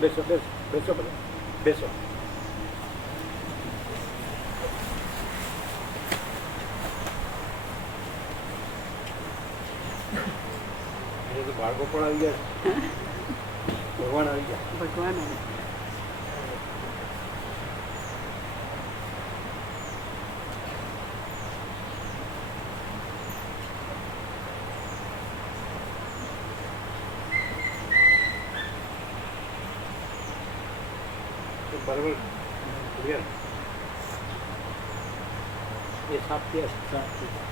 બેસો બેસો બેસો બધા બેસો. તો બાળકો પણ આવી ગયા, ભગવાન આવી ગયા. ભગવાન બરાબર ક્લિયર. એ સાફ થયા સાફ થયા.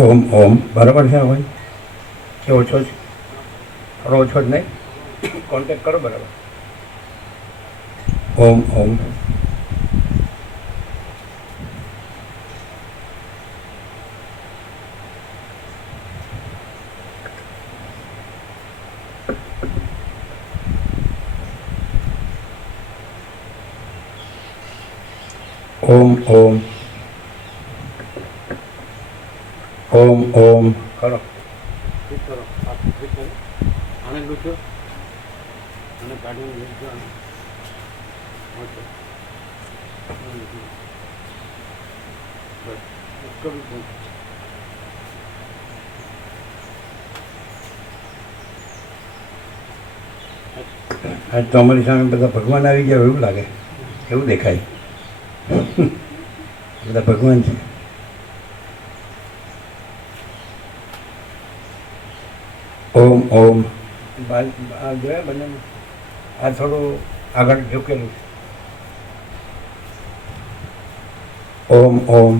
ઓમ ઓમ બરાબર છે ભાઈ, કે ઓછો છે? થોડો ઓછો જ નહીં, કોન્ટેક્ટ કરો બરાબર. ઓમ ઓમ. ઓમ ઓમ ઓમ ઓમ કરો. ઠીક કરો. ઠીક કરો. આને લૂછો અને કાઢીને લૂછો. ઓકે બસ કરું છું. આજ તો અમારી સામે બધા ભગવાન આવી ગયા એવું લાગે, એવું દેખાય. બધા ભગવાન છે. ઓમ ઓમ. આ જોયા બંને, આ થોડું આગળ ઝૂકેલું છે. ઓમ ઓમ.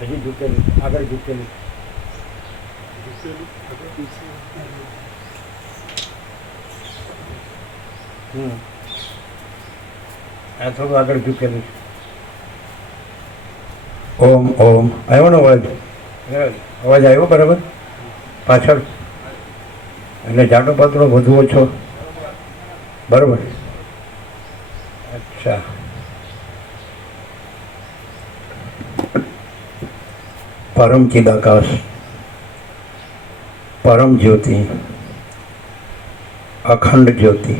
હજી ઝૂકેલું, આગળ ઝૂકેલું. આ થોડું આગળ ઝૂકેલું છે. ઓમ ઓમ. આવ્યો ને અવાજ? અવાજ આવ્યો બરાબર પાછળ? એટલે જાડો પાતળો વધુ ઓછો બરાબર? અચ્છા. પરમ ચિદાકાશ, પરમ જ્યોતિ, અખંડ જ્યોતિ,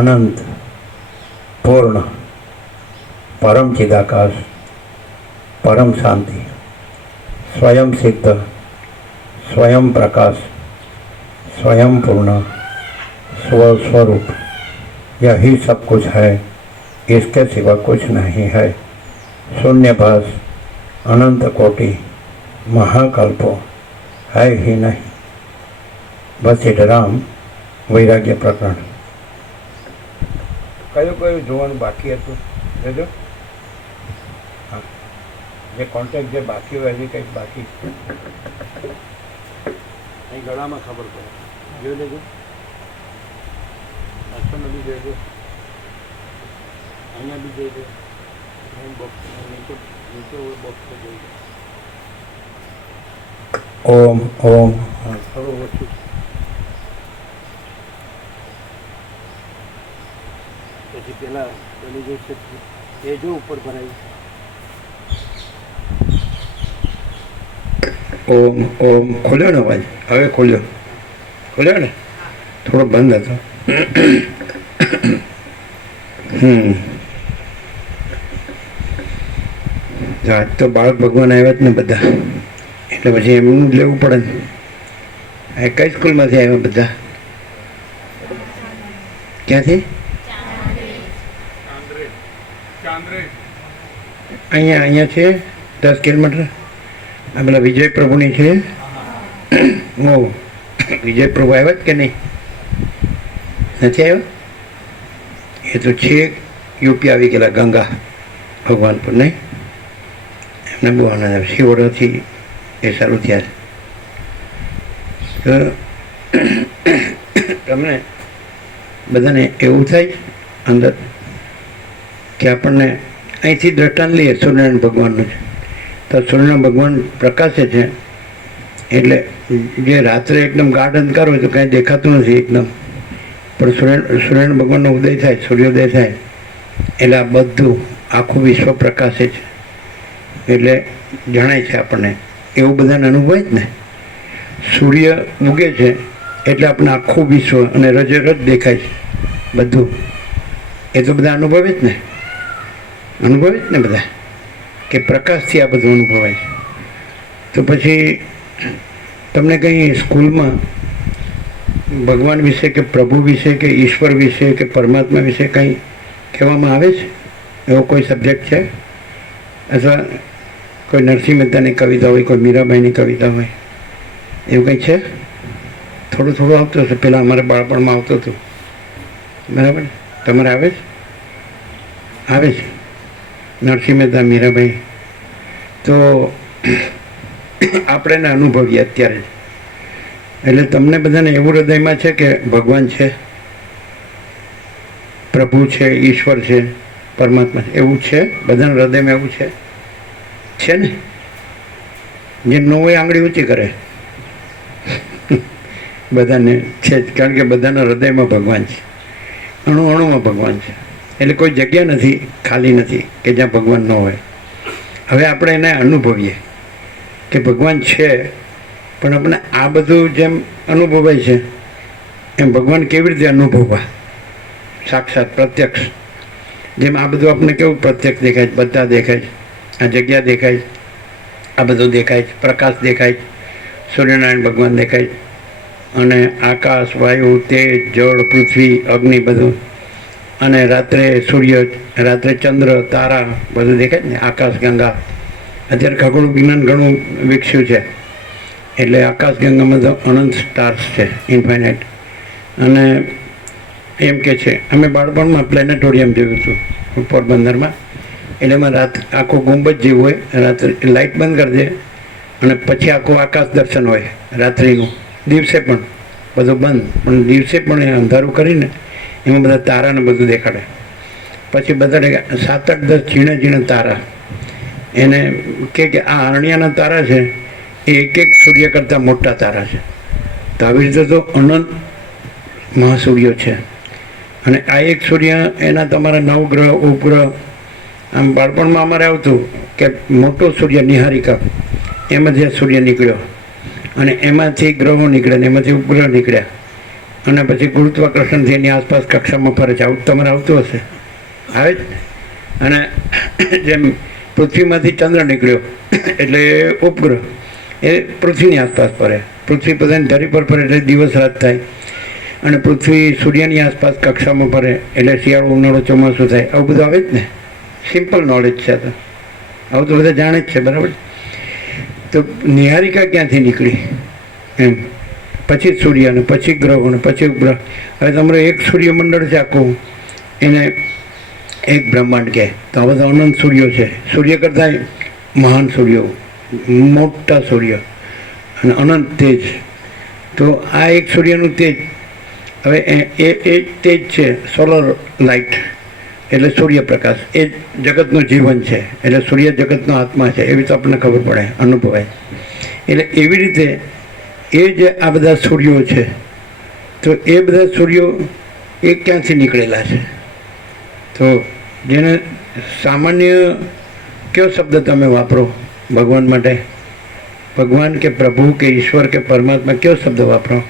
અનંત, પૂર્ણ, પરમ ચિદાકાશ, परम शांति, स्वयं सिद्ध, स्वयं प्रकाश, स्वयं पूर्ण, स्वस्वरूप, यही सब कुछ है, इसके सिवा कुछ नहीं है. शून्यभास, अनंत कोटि, महाकल्पो है ही नहीं. बस इट राम वैराग्य प्रकरण. कयो कयो જોવાનું બાકી હતું જોજો. જે કોન્ટેક્ટ જે બાકી હોય હજી કંઈક બાકી અહીં ગળામાં ખબર પડે. જોઈ લેજો. પાછળનો બી જોઈ લો. અહીંયા બી જોઈ લો. અહીં બોક્સ નીચે નીચે બોક્સ જોઈ લો. ઓમ ઓમ. હા થોડું ઓછું. પછી પેલા પેલી જે છે એ જો ઉપર ભરાય. ઓમ ઓમ. ખોલ્યો ને અવાજ? હવે ખોલ્યો. ખોલ્યો ને? થોડો બંધ હતો. આજ તો બાળક ભગવાન આવ્યા જ ને બધા, એટલે પછી એમનું લેવું પડે ને. આ કઈ સ્કૂલમાંથી આવ્યા બધા? ક્યાંથી? અહીંયા છે 10 કિલોમીટર. આ પેલા વિજય પ્રભુની છે. ઓ વિજય પ્રભુ આવ્યા જ કે નહીં? નથી આવ્યો? એ તો છેક યુપી આવી ગયેલા ગંગા ભગવાન પર, નહીં? એમને બહુ આનંદ આવે. શિવરાથી એ સારું થયા છે. તો તમને બધાને એવું થાય અંદર કે આપણને અહીંથી દ્રષ્ટાંત લઈએ સૂર્યનારાયણ ભગવાનનું છે, તો સૂર્યનારાયણ ભગવાન પ્રકાશે છે એટલે જે રાત્રે એકદમ ગાઢ અંધકાર હોય તો કાંઈ દેખાતું નથી એકદમ, પણ સૂર્યનારાયણ ભગવાનનો ઉદય થાય, સૂર્યોદય થાય એટલે આ બધું આખું વિશ્વ પ્રકાશે છે. એટલે જણાય છે આપણને, એવું બધાને અનુભવાય જ ને. સૂર્ય ઉગે છે એટલે આપણે આખું વિશ્વ અને રજે રજ દેખાય છે બધું. એ તો બધા અનુભવે જ ને, અનુભવે જ ને બધા, કે પ્રકાશથી આ બધું અનુભવાય છે. તો પછી તમને કંઈ સ્કૂલમાં ભગવાન વિશે કે પ્રભુ વિશે કે ઈશ્વર વિશે કે પરમાત્મા વિશે કંઈ કહેવામાં આવે છે? એવો કોઈ સબ્જેક્ટ છે? અથવા કોઈ નરસિંહ મહેતાની કવિતા હોય, કોઈ મીરાબાઈની કવિતા હોય, એવું કંઈ છે? થોડું થોડું આવતું હશે, પહેલાં અમારે બાળપણમાં આવતું હતું, બરાબર? તમારે આવે છે? આવે છે નરસિંહ મહેતા, મીરાબાઈ. તો આપણે એને અનુભવીએ અત્યારે. એટલે તમને બધાને એવું હૃદયમાં છે કે ભગવાન છે, પ્રભુ છે, ઈશ્વર છે, પરમાત્મા છે, એવું છે? બધાના હૃદયમાં એવું છે ને? જે ન હોય આંગળી ઊંચી કરે. બધાને છે જ, કારણ કે બધાના હૃદયમાં ભગવાન છે, અણુ અણુમાં ભગવાન છે. એટલે કોઈ જગ્યા નથી, ખાલી નથી કે જ્યાં ભગવાન ન હોય. હવે આપણે એને અનુભવીએ કે ભગવાન છે, પણ આપણે આ બધું જેમ અનુભવાય છે એમ ભગવાન કેવી રીતે અનુભવવા? સાક્ષાત પ્રત્યક્ષ. જેમ આ બધું આપણે કેવું પ્રત્યક્ષ દેખાય છે, બધા દેખાય છે, આ જગ્યા દેખાય છે, આ બધું દેખાય છે, પ્રકાશ દેખાય છે, સૂર્યનારાયણ ભગવાન દેખાય છે, અને આકાશ, વાયુ, તેજ, જળ, પૃથ્વી, અગ્નિ બધું, અને રાત્રે સૂર્ય, રાત્રે ચંદ્ર, તારા બધું દેખાય ને, આકાશ ગંગા. અત્યારે ખગોળ વિજ્ઞાન ઘણું વિકસ્યું છે, એટલે આકાશ ગંગામાં તો અનંત સ્ટાર્સ છે, ઇન્ફાઇનાઇટ. અને એમ કે છે, અમે બાળપણમાં પ્લેનેટોરિયમ જોયું હતું પોરબંદરમાં. એટલે એમાં રાત આખું ગુંબજ જેવું હોય, રાત્રે લાઇટ બંધ કરી દે અને પછી આખું આકાશ દર્શન હોય રાત્રિનું. દિવસે પણ બધું બંધ, પણ દિવસે પણ એ અંધારું કરીને એમાં બધા તારાને બધું દેખાડે. પછી બધા 7-8-10 ઝીણા ઝીણા તારા, એને કે આ અરણ્યાના તારા છે, એ એક એક સૂર્ય કરતાં મોટા તારા છે. તો આવી રીતે તો અનંત મહાસૂર્યો છે. અને આ એક સૂર્ય એના તમારા નવગ્રહ, ઉપગ્રહ. આમ બાળપણમાં અમારે આવતું કે મોટો સૂર્ય નિહારિકા, એમાંથી સૂર્ય નીકળ્યો, અને એમાંથી ગ્રહો નીકળ્યા, ને એમાંથી ઉપગ્રહ નીકળ્યા, અને પછી ગુરુત્વાકર્ષણથી એની આસપાસ કક્ષામાં ફરે છે. આવું તમારે આવતું હશે? આવે જ. અને જેમ પૃથ્વીમાંથી ચંદ્ર નીકળ્યો એટલે ઉપગ્રહ, એ પૃથ્વીની આસપાસ ફરે. પૃથ્વી પોતાની ધરી પર ફરે એટલે દિવસ રાત થાય, અને પૃથ્વી સૂર્યની આસપાસ કક્ષામાં ફરે એટલે શિયાળો, ઉનાળો, ચોમાસું થાય. આવું બધું આવે જ ને. સિમ્પલ નોલેજ છે. તો આવું તો બધા જાણે જ છે, બરાબર? તો નિહારિકા ક્યાંથી નીકળી એમ, પછી સૂર્ય, અને પછી ગ્રહો, અને પછી ઉપગ્રહ. હવે તમારે એક સૂર્યમંડળ છે આખું, એને એક બ્રહ્માંડ કહે. તો આ બધા અનંત સૂર્યો છે. સૂર્ય કરતાં મહાન સૂર્યો, મોટા સૂર્ય, અને અનંત તેજ. તો આ એક સૂર્યનું તેજ. હવે એ તેજ છે સોલર લાઇટ, એટલે સૂર્યપ્રકાશ. એ જગતનું જીવન છે, એટલે સૂર્ય જગતનો આત્મા છે, એવી તો આપણને ખબર પડે, અનુભવાય. એટલે એવી રીતે એ જે આ બધા સૂર્યો છે, તો એ બધા સૂર્યો એ ક્યાંથી નીકળેલા છે? તો જેને સામાન્ય કયો શબ્દ તમે વાપરો ભગવાન માટે? ભગવાન કે પ્રભુ કે ઈશ્વર કે પરમાત્મા, કયો શબ્દ વાપરો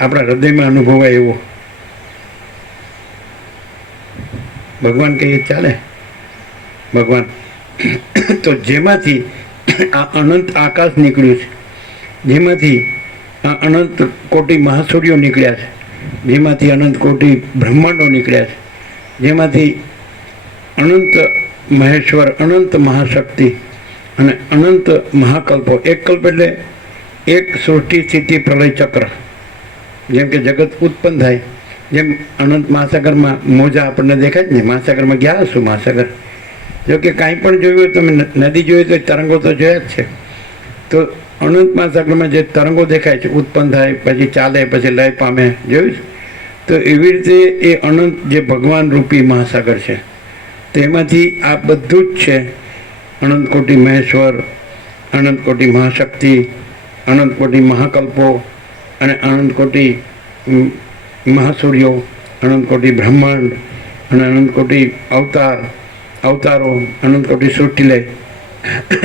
આપણા હૃદયમાં અનુભવાય એવો? ભગવાન કહીએ ચાલે? ભગવાન. તો જેમાંથી આ અનંત આકાશ નીકળ્યું છે, જેમાંથી આ અનંત કોટી મહાસૂર્યો નીકળ્યા છે, જેમાંથી અનંત કોટી બ્રહ્માંડો નીકળ્યા છે, જેમાંથી અનંત મહેશ્વર, અનંત મહાશક્તિ અને અનંત મહાકલ્પો. એક કલ્પ એટલે એક સૃષ્ટિ સ્થિતિ પ્રલય ચક્ર. જેમ કે જગત ઉત્પન્ન થાય, જેમ અનંત મહાસાગરમાં મોજા આપણને દેખાય જ ને, મહાસાગરમાં ગયા હશું. મહાસાગર જો કે કાંઈ પણ જોયું હોય, તમે નદી જોઈ તો તરંગો તો જોયા જ છે. તો અનંત મહાસાગરમાં જે તરંગો દેખાય છે, ઉત્પન્ન થાય, પછી ચાલે, પછી લય પામે, જોયું છે? તો એવી રીતે એ અનંત જે ભગવાન રૂપી મહાસાગર છે, તેમાંથી આ બધું જ છે. અનંત કોટી મહેશ્વર, અનંત કોટી મહાશક્તિ, અનંત કોટી મહાકલ્પો અને અનંત કોટી મહાસૂર્યો, અનંત કોટી બ્રહ્માંડ અને અનંત કોટી અવતારો, અનંત કોટી સૃષ્ટિલય.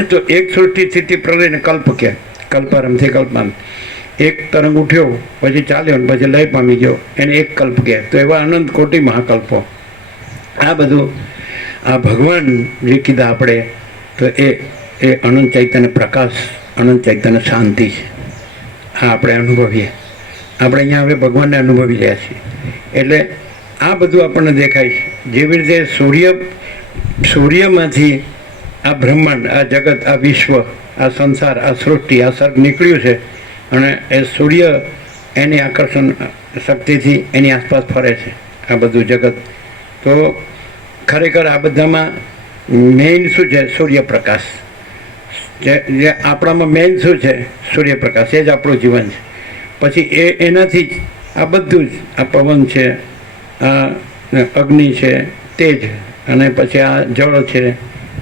તો એક સૃષ્ટિ સ્થિતિ પ્રલયને કલ્પ કહે. કલ્પારંભથી કલ્પારંભ. એક તરંગ ઉઠ્યો, પછી ચાલ્યો ને પછી લય પામી ગયો, એને એક કલ્પ કહે. તો એવા અનંત કોટી મહાકલ્પો. આ બધું આ ભગવાન જે કીધા આપણે, તો એ અનંત ચૈતન્ય પ્રકાશ, અનંત ચૈતન્ય શાંતિ છે. આ આપણે અનુભવીએ. આપણે અહીંયા હવે ભગવાનને અનુભવી રહ્યા છીએ. એટલે આ બધું આપણને દેખાય છે. જેવી રીતે સૂર્યમાંથી આ બ્રહ્માંડ, આ જગત, આ વિશ્વ, આ સંસાર, આ સૃષ્ટિ, આ સર્ગ નીકળ્યું છે, અને એ સૂર્ય એની આકર્ષણ શક્તિથી એની આસપાસ ફરે છે આ બધું જગત. તો ખરેખર આ બધામાં મેઇન શું છે? સૂર્યપ્રકાશ. જે આપણામાં મેઇન શું છે? સૂર્યપ્રકાશ. એ જ આપણું જીવન છે. પછી એનાથી જ આ બધું જ, આ પવન છે, આ અગ્નિ છે, તેજ, અને પછી આ જળ છે,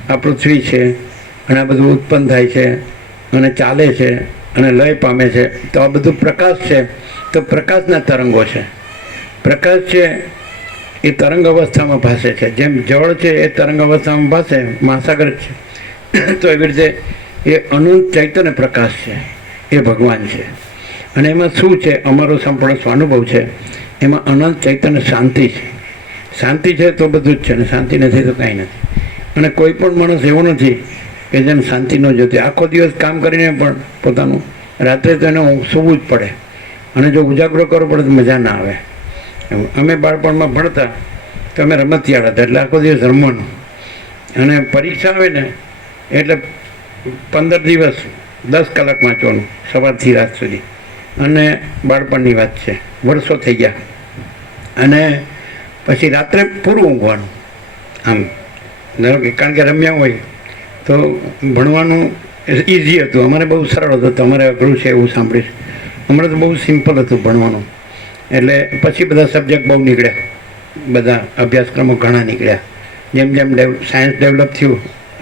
આ પૃથ્વી છે, અને આ બધું ઉત્પન્ન થાય છે અને ચાલે છે અને લય પામે છે. તો આ બધું પ્રકાશ છે. તો પ્રકાશના તરંગો છે. પ્રકાશ છે એ તરંગ અવસ્થામાં ભાસે છે. જેમ જળ છે એ તરંગ અવસ્થામાં ભાસે, મહાસાગર છે. તો એવી રીતે એ અનંત ચૈતન્ય પ્રકાશ છે, એ ભગવાન છે. અને એમાં શું છે? અમારો સંપૂર્ણ સ્વાનુભવ છે. એમાં અનંત ચૈતન્ય શાંતિ છે. શાંતિ છે તો બધું જ છે, અને શાંતિ નથી તો કાંઈ નથી. અને કોઈ પણ માણસ એવો નથી કે જેમ શાંતિ ન જોતી. આખો દિવસ કામ કરીને પણ પોતાનું રાત્રે તો એને સૂવું જ પડે, અને જો ઉજાગરો કરવો પડે તો મજા ના આવે. અમે બાળપણમાં ભણતા તો અમે રમતિયાળ હતા, એટલે આખો દિવસ રમવાનું, અને પરીક્ષા આવે ને એટલે 15 દિવસ 10 કલાક વાંચવાનું, સવારથી રાત સુધી. અને બાળપણની વાત છે, વર્ષો થઈ ગયા. અને પછી રાત્રે પૂરું ઊંઘવાનું. આમ ધારો કે કારણ કે રમ્યા હોય તો ભણવાનું ઇઝી હતું. અમારે બહુ સરળ હતું. તમારે અઘરું છે એવું સાંભળીશ. અમારે તો બહુ સિમ્પલ હતું ભણવાનું. એટલે પછી બધા સબ્જેક્ટ બહુ નીકળ્યા, બધા અભ્યાસક્રમો ઘણા નીકળ્યા. જેમ જેમ સાયન્સ ડેવલપ થયું,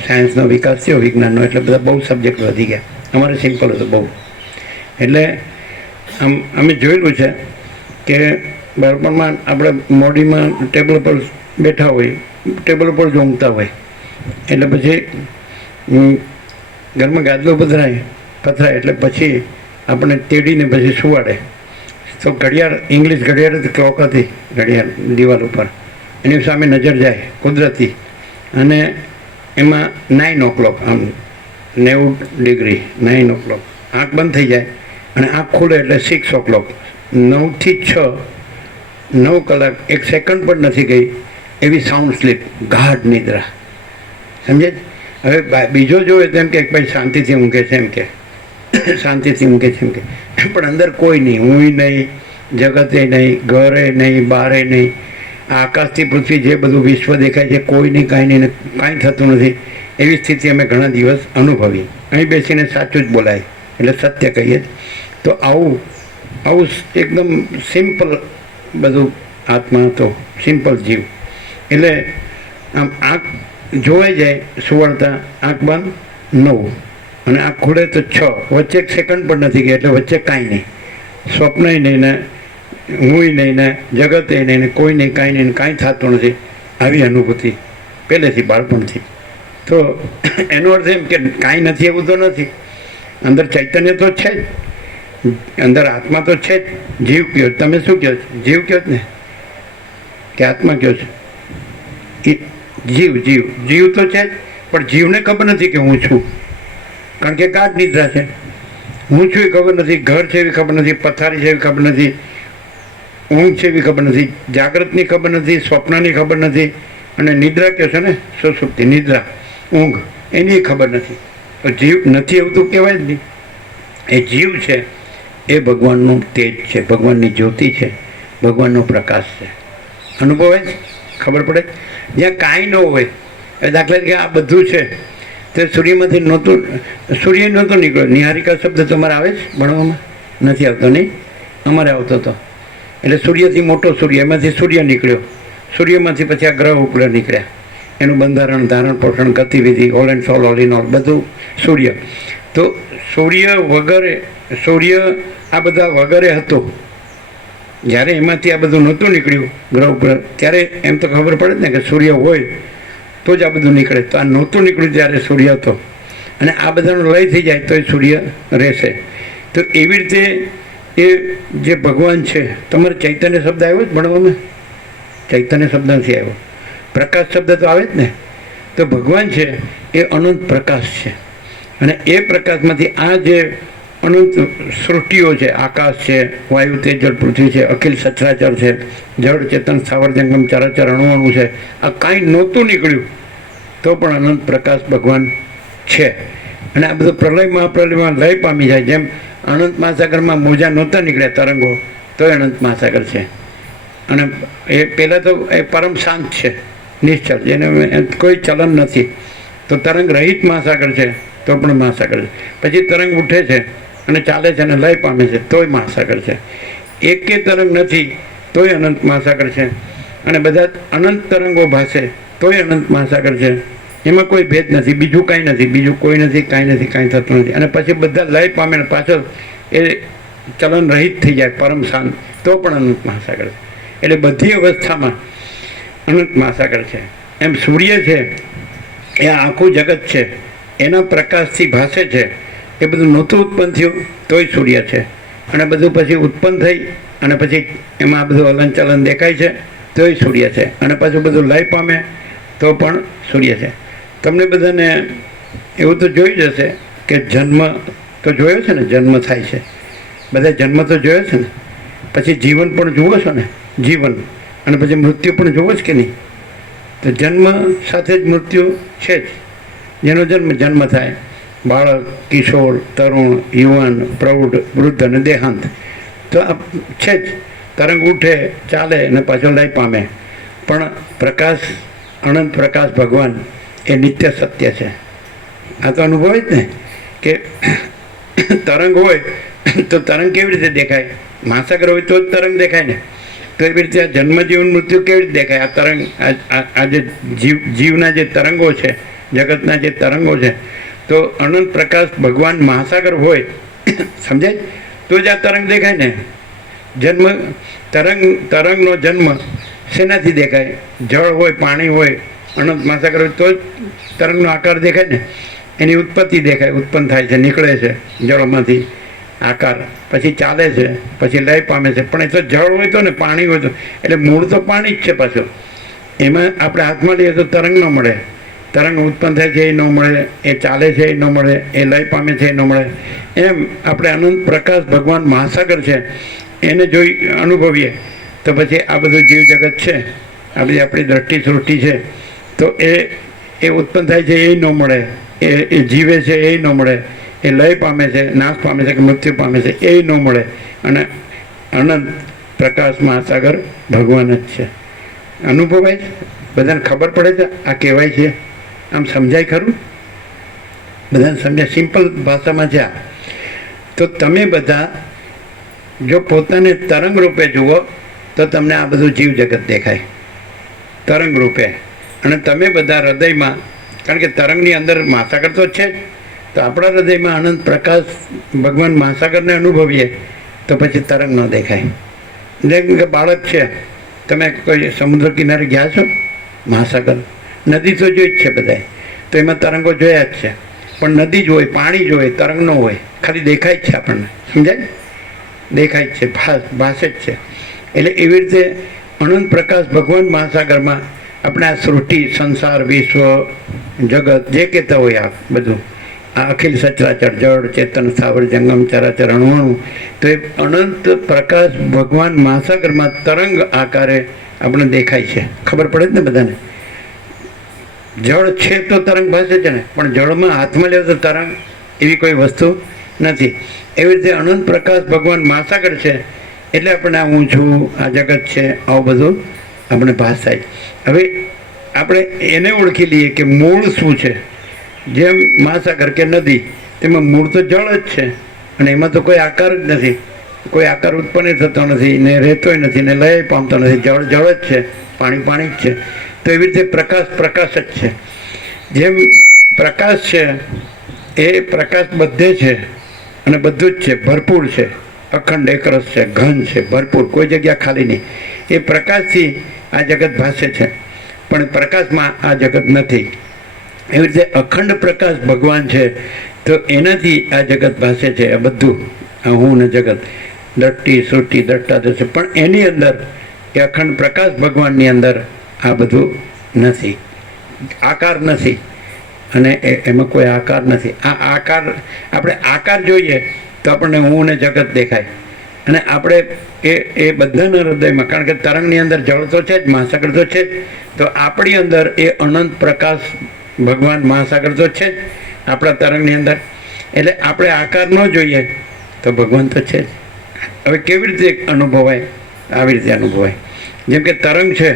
સાયન્સનો વિકાસ થયો, વિજ્ઞાનનો, એટલે બધા બહુ સબ્જેક્ટ વધી ગયા. અમારે સિમ્પલ હતું બહુ. એટલે આમ અમે જોયેલું છે કે બાળપણમાં આપણે મોડીમાં ટેબલ પર બેઠા હોય, ટેબલ ઉપર જ ઊંઘતા હોય, એટલે પછી ઘરમાં ગાદલો પથરાય એટલે પછી આપણે તેડીને પછી સુવાડે. તો ઘડિયાળ, ઇંગ્લિશ ઘડિયાળ હતી, ક્લોક હતી ઘડિયાળ દિવાલ ઉપર, એની સામે નજર જાય કુદરતી, અને એમાં 9 o'clock, આમ 90 ડિગ્રી, 9 o'clock. આંખ બંધ થઈ જાય અને આંખ ખુલે એટલે 6 o'clock. 9 થી 6, 9 કલાક, 1 સેકન્ડ પણ નથી ગઈ એવી સાઉન્ડ સ્લીપ, ગાઢ નિદ્રા. સમજે? હવે બીજો જોવે તેમ કે ભાઈ શાંતિથી ઊંઘે છે, એમ કે શાંતિથી ઊંઘે છે એમ કે, પણ અંદર કોઈ નહીં, હું નહીં, જગતે નહીં, ઘરે નહીં, બારે નહીં. આ આકાશથી પૃથ્વી જે બધું વિશ્વ દેખાય છે, કોઈ નહીં, કાંઈ નહીં, કાંઈ થતું નથી. એવી સ્થિતિ અમે ઘણા દિવસ અનુભવી. અહીં બેસીને સાચું જ બોલાય, એટલે સત્ય કહીએ. તો આવું એકદમ સિમ્પલ બધું આત્મા હતો, સિમ્પલ જીવ. એટલે આમ આંખ જોવાઈ જાય સુવડતા, આંખ બંધ 9 અને આંખ ખુલે તો 6, વચ્ચે 1 સેકન્ડ પણ નથી ગઈ. એટલે વચ્ચે કાંઈ નહીં, સ્વપ્નય નહીં ને હુંય નહીં ને જગતે નહીં ને કોઈ નહીં, કાંઈ નહીં, કાંઈ થતું નથી. આવી અનુભૂતિ પહેલેથી, બાળપણથી. તો એનો અર્થ એમ કે કાંઈ નથી એવું તો નથી. અંદર ચૈતન્ય તો છે જ, અંદર આત્મા તો છે જ. જીવ કયો? તમે શું કહો છો? જીવ કહો ને કે આત્મા કહો છો? જીવ તો છે જ, પણ જીવને ખબર નથી કે હું છું. કારણ કે ગાઢ નિદ્રા છે. હું છું એ ખબર નથી, ઘર છે એવી ખબર નથી, પથારી છે એવી ખબર નથી, ઊંઘ છે એવી ખબર નથી, જાગ્રતની ખબર નથી, સ્વપ્નની ખબર નથી, અને નિદ્રા કહે છે ને, સુષુપ્તિ, નિદ્રા, ઊંઘ, એની ખબર નથી. તો જીવ નથી એવું તો કહેવાય જ નહીં. એ જીવ છે એ ભગવાનનું તેજ છે, ભગવાનની જ્યોતિ છે, ભગવાનનો પ્રકાશ છે. અનુભવાય છે, ખબર પડે. જ્યાં કાંઈ ન હોય, એ દાખલા તરીકે આ બધું છે તે સૂર્યમાંથી નહોતું, સૂર્ય નહોતો નીકળ્યો. નિહારિકા શબ્દ તમારે આવે છે ભણવામાં? નથી આવતો નહીં, અમારે આવતો હતો. એટલે સૂર્યથી મોટો સૂર્ય, એમાંથી સૂર્ય નીકળ્યો, સૂર્યમાંથી પછી આ ગ્રહ ઉપગ્રહ નીકળ્યા, એનું બંધારણ, ધારણ, પોષણ, ગતિવિધિ, all and soul, all in all, બધું સૂર્ય. તો સૂર્ય વગરે, સૂર્ય આ બધા વગરે હતો. જ્યારે એમાંથી આ બધું નહોતું નીકળ્યું ગ્રહ ઉપગ્રહ, ત્યારે એમ તો ખબર પડે ને કે સૂર્ય હોય તો જ આ બધું નીકળે. તો આ નહોતું નીકળ્યું ત્યારે સૂર્ય હતો, અને આ બધાનો લય થઈ જાય તો એ સૂર્ય રહેશે. તો એવી રીતે એ જે ભગવાન છે, તમારે ચૈતન્ય શબ્દ આવ્યો જ ભણવામાં? ચૈતન્ય શબ્દ નથી આવ્યો, પ્રકાશ શબ્દ તો આવે જ ને. તો ભગવાન છે એ અનંત પ્રકાશ છે, અને એ પ્રકાશમાંથી આ જે અનંત સૃષ્ટિઓ છે, આકાશ છે, વાયુ, તેજ, જળ, પૃથ્વી છે, અખિલ સચરાચર છે, જળ, ચેતન, સ્થાવર, જંગમ, ચરાચર, અણુ છે, આ કાંઈ નહોતું નીકળ્યું તો પણ અનંત પ્રકાશ ભગવાન છે. અને આ બધું પ્રલય મહાપ્રલયમાં લય પામી જાય. જેમ અનંત મહાસાગરમાં મોજા નહોતા નીકળ્યા તરંગો, તો એ અનંત મહાસાગર છે. અને એ પહેલાં તો એ પરમ શાંત છે, નિશ્ચળ, જેને કોઈ ચલન નથી. તો તરંગ રહિત મહાસાગર છે તો પણ મહાસાગર છે. પછી તરંગ ઉઠે છે અને ચાલે છે અને લય પામે છે તોય મહાસાગર છે. એકે તરંગ નથી તોય અનંત મહાસાગર છે. અને બધા અનંત તરંગો ભાસે તોય અનંત મહાસાગર છે. એમાં કોઈ ભેદ નથી, બીજું કાંઈ નથી, બીજું કોઈ નથી, કાંઈ નથી, કાંઈ થતું નથી. અને પછી બધા લય પામે ને પાછળ એ ચલન રહિત થઈ જાય, પરમ શાંત, તો પણ અનંત મહાસાગર છે. એટલે બધી અવસ્થામાં અનંત મહાસાગર છે. એમ સૂર્ય છે એ આખું જગત છે, એના પ્રકાશથી ભાસે છે. એ બધું નહોતું ઉત્પન્ન થયું તોય સૂર્ય છે, અને બધું પછી ઉત્પન્ન થઈ અને પછી એમાં આ બધું હલનચલન દેખાય છે તોય સૂર્ય છે, અને પાછું બધું લય પામે તો પણ સૂર્ય છે. તમને બધાને એવું તો જોયું જ હશે કે જન્મ તો જોયો છે ને, જન્મ થાય છે, બધા જન્મ તો જોયો છે ને, પછી જીવન પણ જુઓ છો ને, જીવન, અને પછી મૃત્યુ પણ જુઓ જ કે નહીં? તો જન્મ સાથે જ મૃત્યુ છે જ. જેનો જન્મ થાય, બાળક, કિશોર, તરુણ, યુવાન, પ્રૌઢ, વૃદ્ધ અને દેહાંત, તો આ છે જ. તરંગ ઉઠે, ચાલે અને પાછો લય પામે. પણ પ્રકાશ, અનંત પ્રકાશ ભગવાન એ નિત્ય સત્ય છે. આ તો અનુભવ જ ને કે તરંગ હોય તો તરંગ કેવી રીતે દેખાય? મહાસાગર હોય તો જ તરંગ દેખાય ને. તો એવી રીતે આ જન્મ, જીવન, મૃત્યુ કેવી રીતે દેખાય? આ તરંગ, આ જે જીવના જે તરંગો છે, જગતના જે તરંગો છે, તો અનંત પ્રકાશ ભગવાન મહાસાગર હોય, સમજાય, તો જ આ તરંગ દેખાય ને. જન્મ, તરંગનો જન્મ શેનાથી દેખાય? જળ હોય, પાણી હોય, અનંત મહાસાગર હોય તો જ તરંગનો આકાર દેખાય ને. એની ઉત્પત્તિ દેખાય, ઉત્પન્ન થાય છે, નીકળે છે જળમાંથી આકાર, પછી ચાલે છે, પછી લય પામે છે. પણ એ તો જળ હોય તો ને, પાણી હોય તો, એટલે મૂળ તો પાણી જ છે પાછું. એમાં આપણે હાથમાં લઈએ તો તરંગ ન મળે, તરંગ ઉત્પન્ન થાય છે એ ન મળે, એ ચાલે છે એ ન મળે, એ લય પામે છે એ ન મળે. એમ આપણે અનંત પ્રકાશ ભગવાન મહાસાગર છે એને જોઈ અનુભવીએ તો પછી આ બધું જીવ જગત છે, આ બધી આપણી દ્રષ્ટિ સૃષ્ટિ છે, તો એ ઉત્પન્ન થાય છે એ ન મળે, એ જીવે છે એ ન મળે, એ લય પામે છે, નાશ પામે છે કે મૃત્યુ પામે છે એ ન મળે. અને અનંત પ્રકાશ મહાસાગર ભગવાન જ છે. અનુભવાય છે? બધાને ખબર પડે છે આ કહેવાય છે? આમ સમજાય ખરું? બધાને સમજાય? સિમ્પલ ભાષામાં છે. તો તમે બધા જો પોતાને તરંગ રૂપે જુઓ તો તમને આ બધું જીવ જગત દેખાય તરંગ રૂપે. અને તમે બધા હૃદયમાં, કારણ કે તરંગની અંદર મહાસાગર તો છે જ, તો આપણા હૃદયમાં અનંત પ્રકાશ ભગવાન મહાસાગરને અનુભવીએ તો પછી તરંગ ન દેખાય. જેમ કે બાળક છે, તમે કોઈ સમુદ્ર કિનારે ગયા છો? મહાસાગર, નદી તો જોઈ જ છે બધાએ, તો એમાં તરંગો જોયા જ છે. પણ નદી જ હોય, પાણી જ હોય, તરંગ ન હોય, ખાલી દેખાય જ છે આપણને. સમજાય? દેખાય જ છે, ભાષે જ છે. એટલે એવી રીતે અનંત પ્રકાશ ભગવાન મહાસાગરમાં આપણે આ સૃષ્ટિ, સંસાર, વિશ્વ, જગત જે કહેતા હોય આ બધું, આ અખિલ સચરાચર જળ ચેતન સ્થાવર જંગમ ચરાચર અણુઅણુ, તો એ અનંત પ્રકાશ ભગવાન મહાસાગરમાં તરંગ આકારે આપણે દેખાય છે. ખબર પડે જ ને બધાને? જળ છે તો તરંગ ભાસે છે ને, પણ જળમાં હાથમાં લેવો તો તરંગ એવી કોઈ વસ્તુ નથી. એવી રીતે અનંત પ્રકાશ ભગવાન મહાસાગર છે, એટલે આપણે આ હું છું, આ જગત છે, આવું બધું આપણે ભાસ થાય. હવે આપણે એને ઓળખી લઈએ કે મૂળ શું છે. જેમ મહાસાગર કે નદી, તેમાં મૂળ તો જળ જ છે, અને એમાં તો કોઈ આકાર જ નથી, કોઈ આકાર ઉત્પન્ન થતો નથી, ને રહેતોય નથી, ને લય પામતો નથી. જળ જળ જ છે, પાણી પાણી જ છે. તો એવી રીતે પ્રકાશ પ્રકાશ જ છે. જેમ પ્રકાશ છે એ પ્રકાશ બધે છે, અને બધું જ છે, ભરપૂર છે, અખંડ એકરસ છે, ઘન છે, ભરપૂર, કોઈ જગ્યા ખાલી નહીં. એ પ્રકાશથી આ જગત ભાસે છે, પણ પ્રકાશમાં આ જગત નથી. એવી રીતે અખંડ પ્રકાશ ભગવાન છે, તો એનાથી આ જગત ભાસે છે. આ બધું આ હું ને જગત, દ્રષ્ટિ સૃષ્ટિ દ્રષ્ટા દશે, પણ એની અંદર એ અખંડ પ્રકાશ ભગવાનની અંદર આ બધું નથી, આકાર નથી, અને એમાં કોઈ આકાર નથી. આ આકાર, આપણે આકાર જોઈએ તો આપણને હું ને જગત દેખાય, અને આપણે એ બધાના હૃદયમાં, કારણ કે તરંગની અંદર જળ તો છે જ, મહાસાગર તો છે જ, તો આપણી અંદર એ અનંત પ્રકાશ ભગવાન મહાસાગર તો છે જ આપણા તરંગની અંદર. એટલે આપણે આકાર ન જોઈએ તો ભગવાન તો છે જ. હવે કેવી રીતે અનુભવાય? આવી રીતે અનુભવાય. જેમ કે તરંગ છે,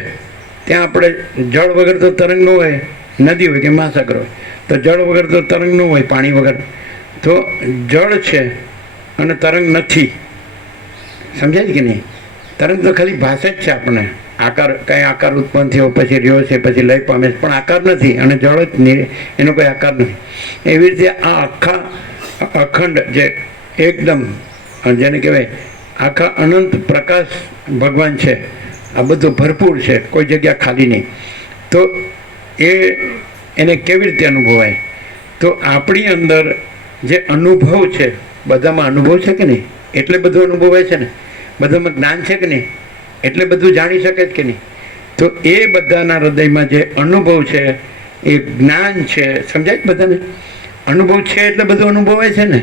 ત્યાં આપણે જળ વગર તો તરંગ ન હોય, નદી હોય કે મહાસાગર હોય તો જળ વગર તો તરંગ ન હોય, પાણી વગર. તો જળ છે અને તરંગ નથી. સમજાય કે નહીં? તરંગ તો ખાલી ભાષા જ છે આપણને. આકાર, કાંઈ આકાર ઉત્પન્ન થયો, પછી રહ્યો છે, પછી લય પામે છે, પણ આકાર નથી, અને જળ જ નહીં, એનો કોઈ આકાર નથી. એવી રીતે આ આખા અખંડ જે એકદમ, જેને કહેવાય આખા અનંત પ્રકાશ ભગવાન છે, આ બધું ભરપૂર છે, કોઈ જગ્યા ખાલી નહીં. તો એને કેવી રીતે અનુભવાય? તો આપણી અંદર જે અનુભવ છે, બધામાં અનુભવ છે કે નહીં? એટલે બધું અનુભવાય છે ને. બધામાં જ્ઞાન છે કે નહીં? એટલે બધું જાણી શકે જ કે નહીં? તો એ બધાના હૃદયમાં જે અનુભવ છે એ જ્ઞાન છે. સમજાય બધાને? અનુભવ છે એટલે બધું અનુભવાય છે ને.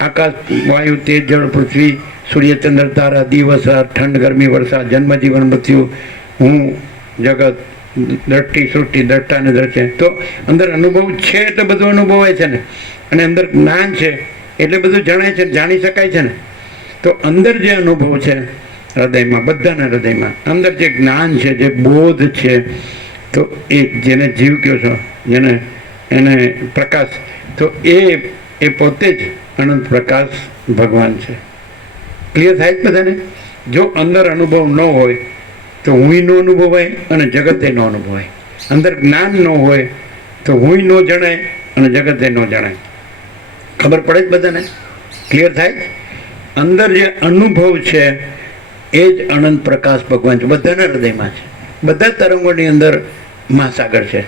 આકાશ, વાયુ, તેજ, જળ, પૃથ્વી, સૂર્ય, ચંદ્ર, તારા, દિવસ, રાત, ઠંડ, ગરમી, વરસાદ, જન્મ, જીવન, મૃત્યુ, હું, જગત, દ્રષ્ટિ સૃષ્ટિ દ્રષ્ટા ને દ્રષ્ટિ. તો અંદર અનુભવ છે એટલે બધું અનુભવાય છે ને, અને અંદર જ્ઞાન છે એટલે બધું જણાય છે, જાણી શકાય છે ને. તો અંદર જે અનુભવ છે હૃદયમાં, બધાના હૃદયમાં અંદર જે જ્ઞાન છે, જે બોધ છે, તો એ જેને જીવ કહો છો, જેને એને પ્રકાશ, તો એ પોતે જ અનંત પ્રકાશ ભગવાન છે. ક્લિયર થાય જ બધાને? જો અંદર અનુભવ ન હોય તો હુંય ન અનુભવાય અને જગતે ન અનુભવાય. અંદર જ્ઞાન ન હોય તો હુંય ન જણાય અને જગતે ન જણાય. ખબર પડે જ બધાને? ક્લિયર થાય? અંદર જે અનુભવ છે એ જ અનંત પ્રકાશ ભગવાન છે, બધાના હૃદયમાં છે. બધા તરંગોની અંદર મહાસાગર છે,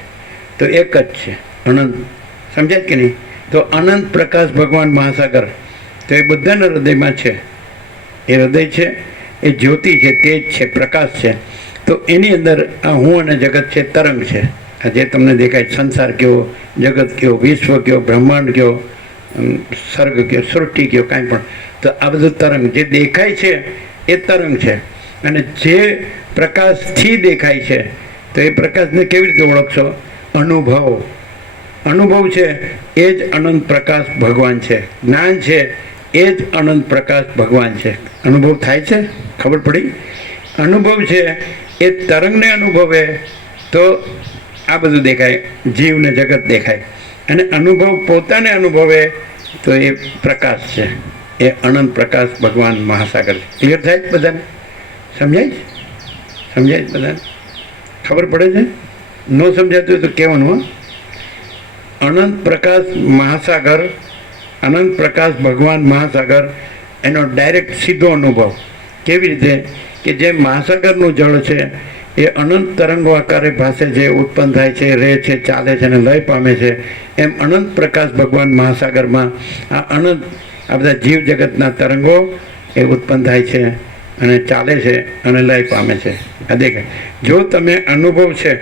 તો એક જ છે, અનંત. સમજાય કે નહીં? તો અનંત પ્રકાશ ભગવાન મહાસાગર, તો એ બધાના હૃદયમાં છે. એ હૃદય છે, એ જ્યોતિ છે, તેજ છે, પ્રકાશ છે. તો એની અંદર આ હું અને જગત છે, તરંગ છે. આ જે તમને દેખાય, સંસાર કયો, જગત કયો, વિશ્વ કયો, બ્રહ્માંડ કયો, સર્ગ કયો, સૃષ્ટિ કયો, કાંઈ પણ, તો આ બધું તરંગ જે દેખાય છે એ તરંગ છે. અને જે પ્રકાશથી દેખાય છે, તો એ પ્રકાશને કેવી રીતે ઓળખશો? અનુભવ. અનુભવ છે એ જ અનંત પ્રકાશ ભગવાન છે. જ્ઞાન છે એ જ અનંત પ્રકાશ ભગવાન છે. અનુભવ થાય છે? ખબર પડી? અનુભવ છે એ તરંગને અનુભવે તો આ બધું દેખાય, જીવને જગત દેખાય. અને અનુભવ પોતાને અનુભવે તો એ પ્રકાશ છે, એ અનંત પ્રકાશ ભગવાન મહાસાગર છે. ક્લિયર થાય જ બધાને? સમજાય? સમજાય જ બધાને? ખબર પડે છે? ન સમજાતું હોય તો કહેવાનું. અનંત પ્રકાશ મહાસાગર, અનંત પ્રકાશ ભગવાન મહાસાગર, એનો ડાયરેક્ટ સીધો અનુભવ. કેવી રીતે? કે જે મહાસાગરનું જળ છે એ અનંત તરંગો આકારે ભાસે છે, ઉત્પન્ન થાય છે, રહે છે, ચાલે છે અને લય પામે છે. એમ અનંત પ્રકાશ ભગવાન મહાસાગરમાં આ અનંત, આ બધા જીવ જગતના તરંગો એ ઉત્પન્ન થાય છે અને ચાલે છે અને લય પામે છે. આ દેખાય. જો તમે અનુભવ છે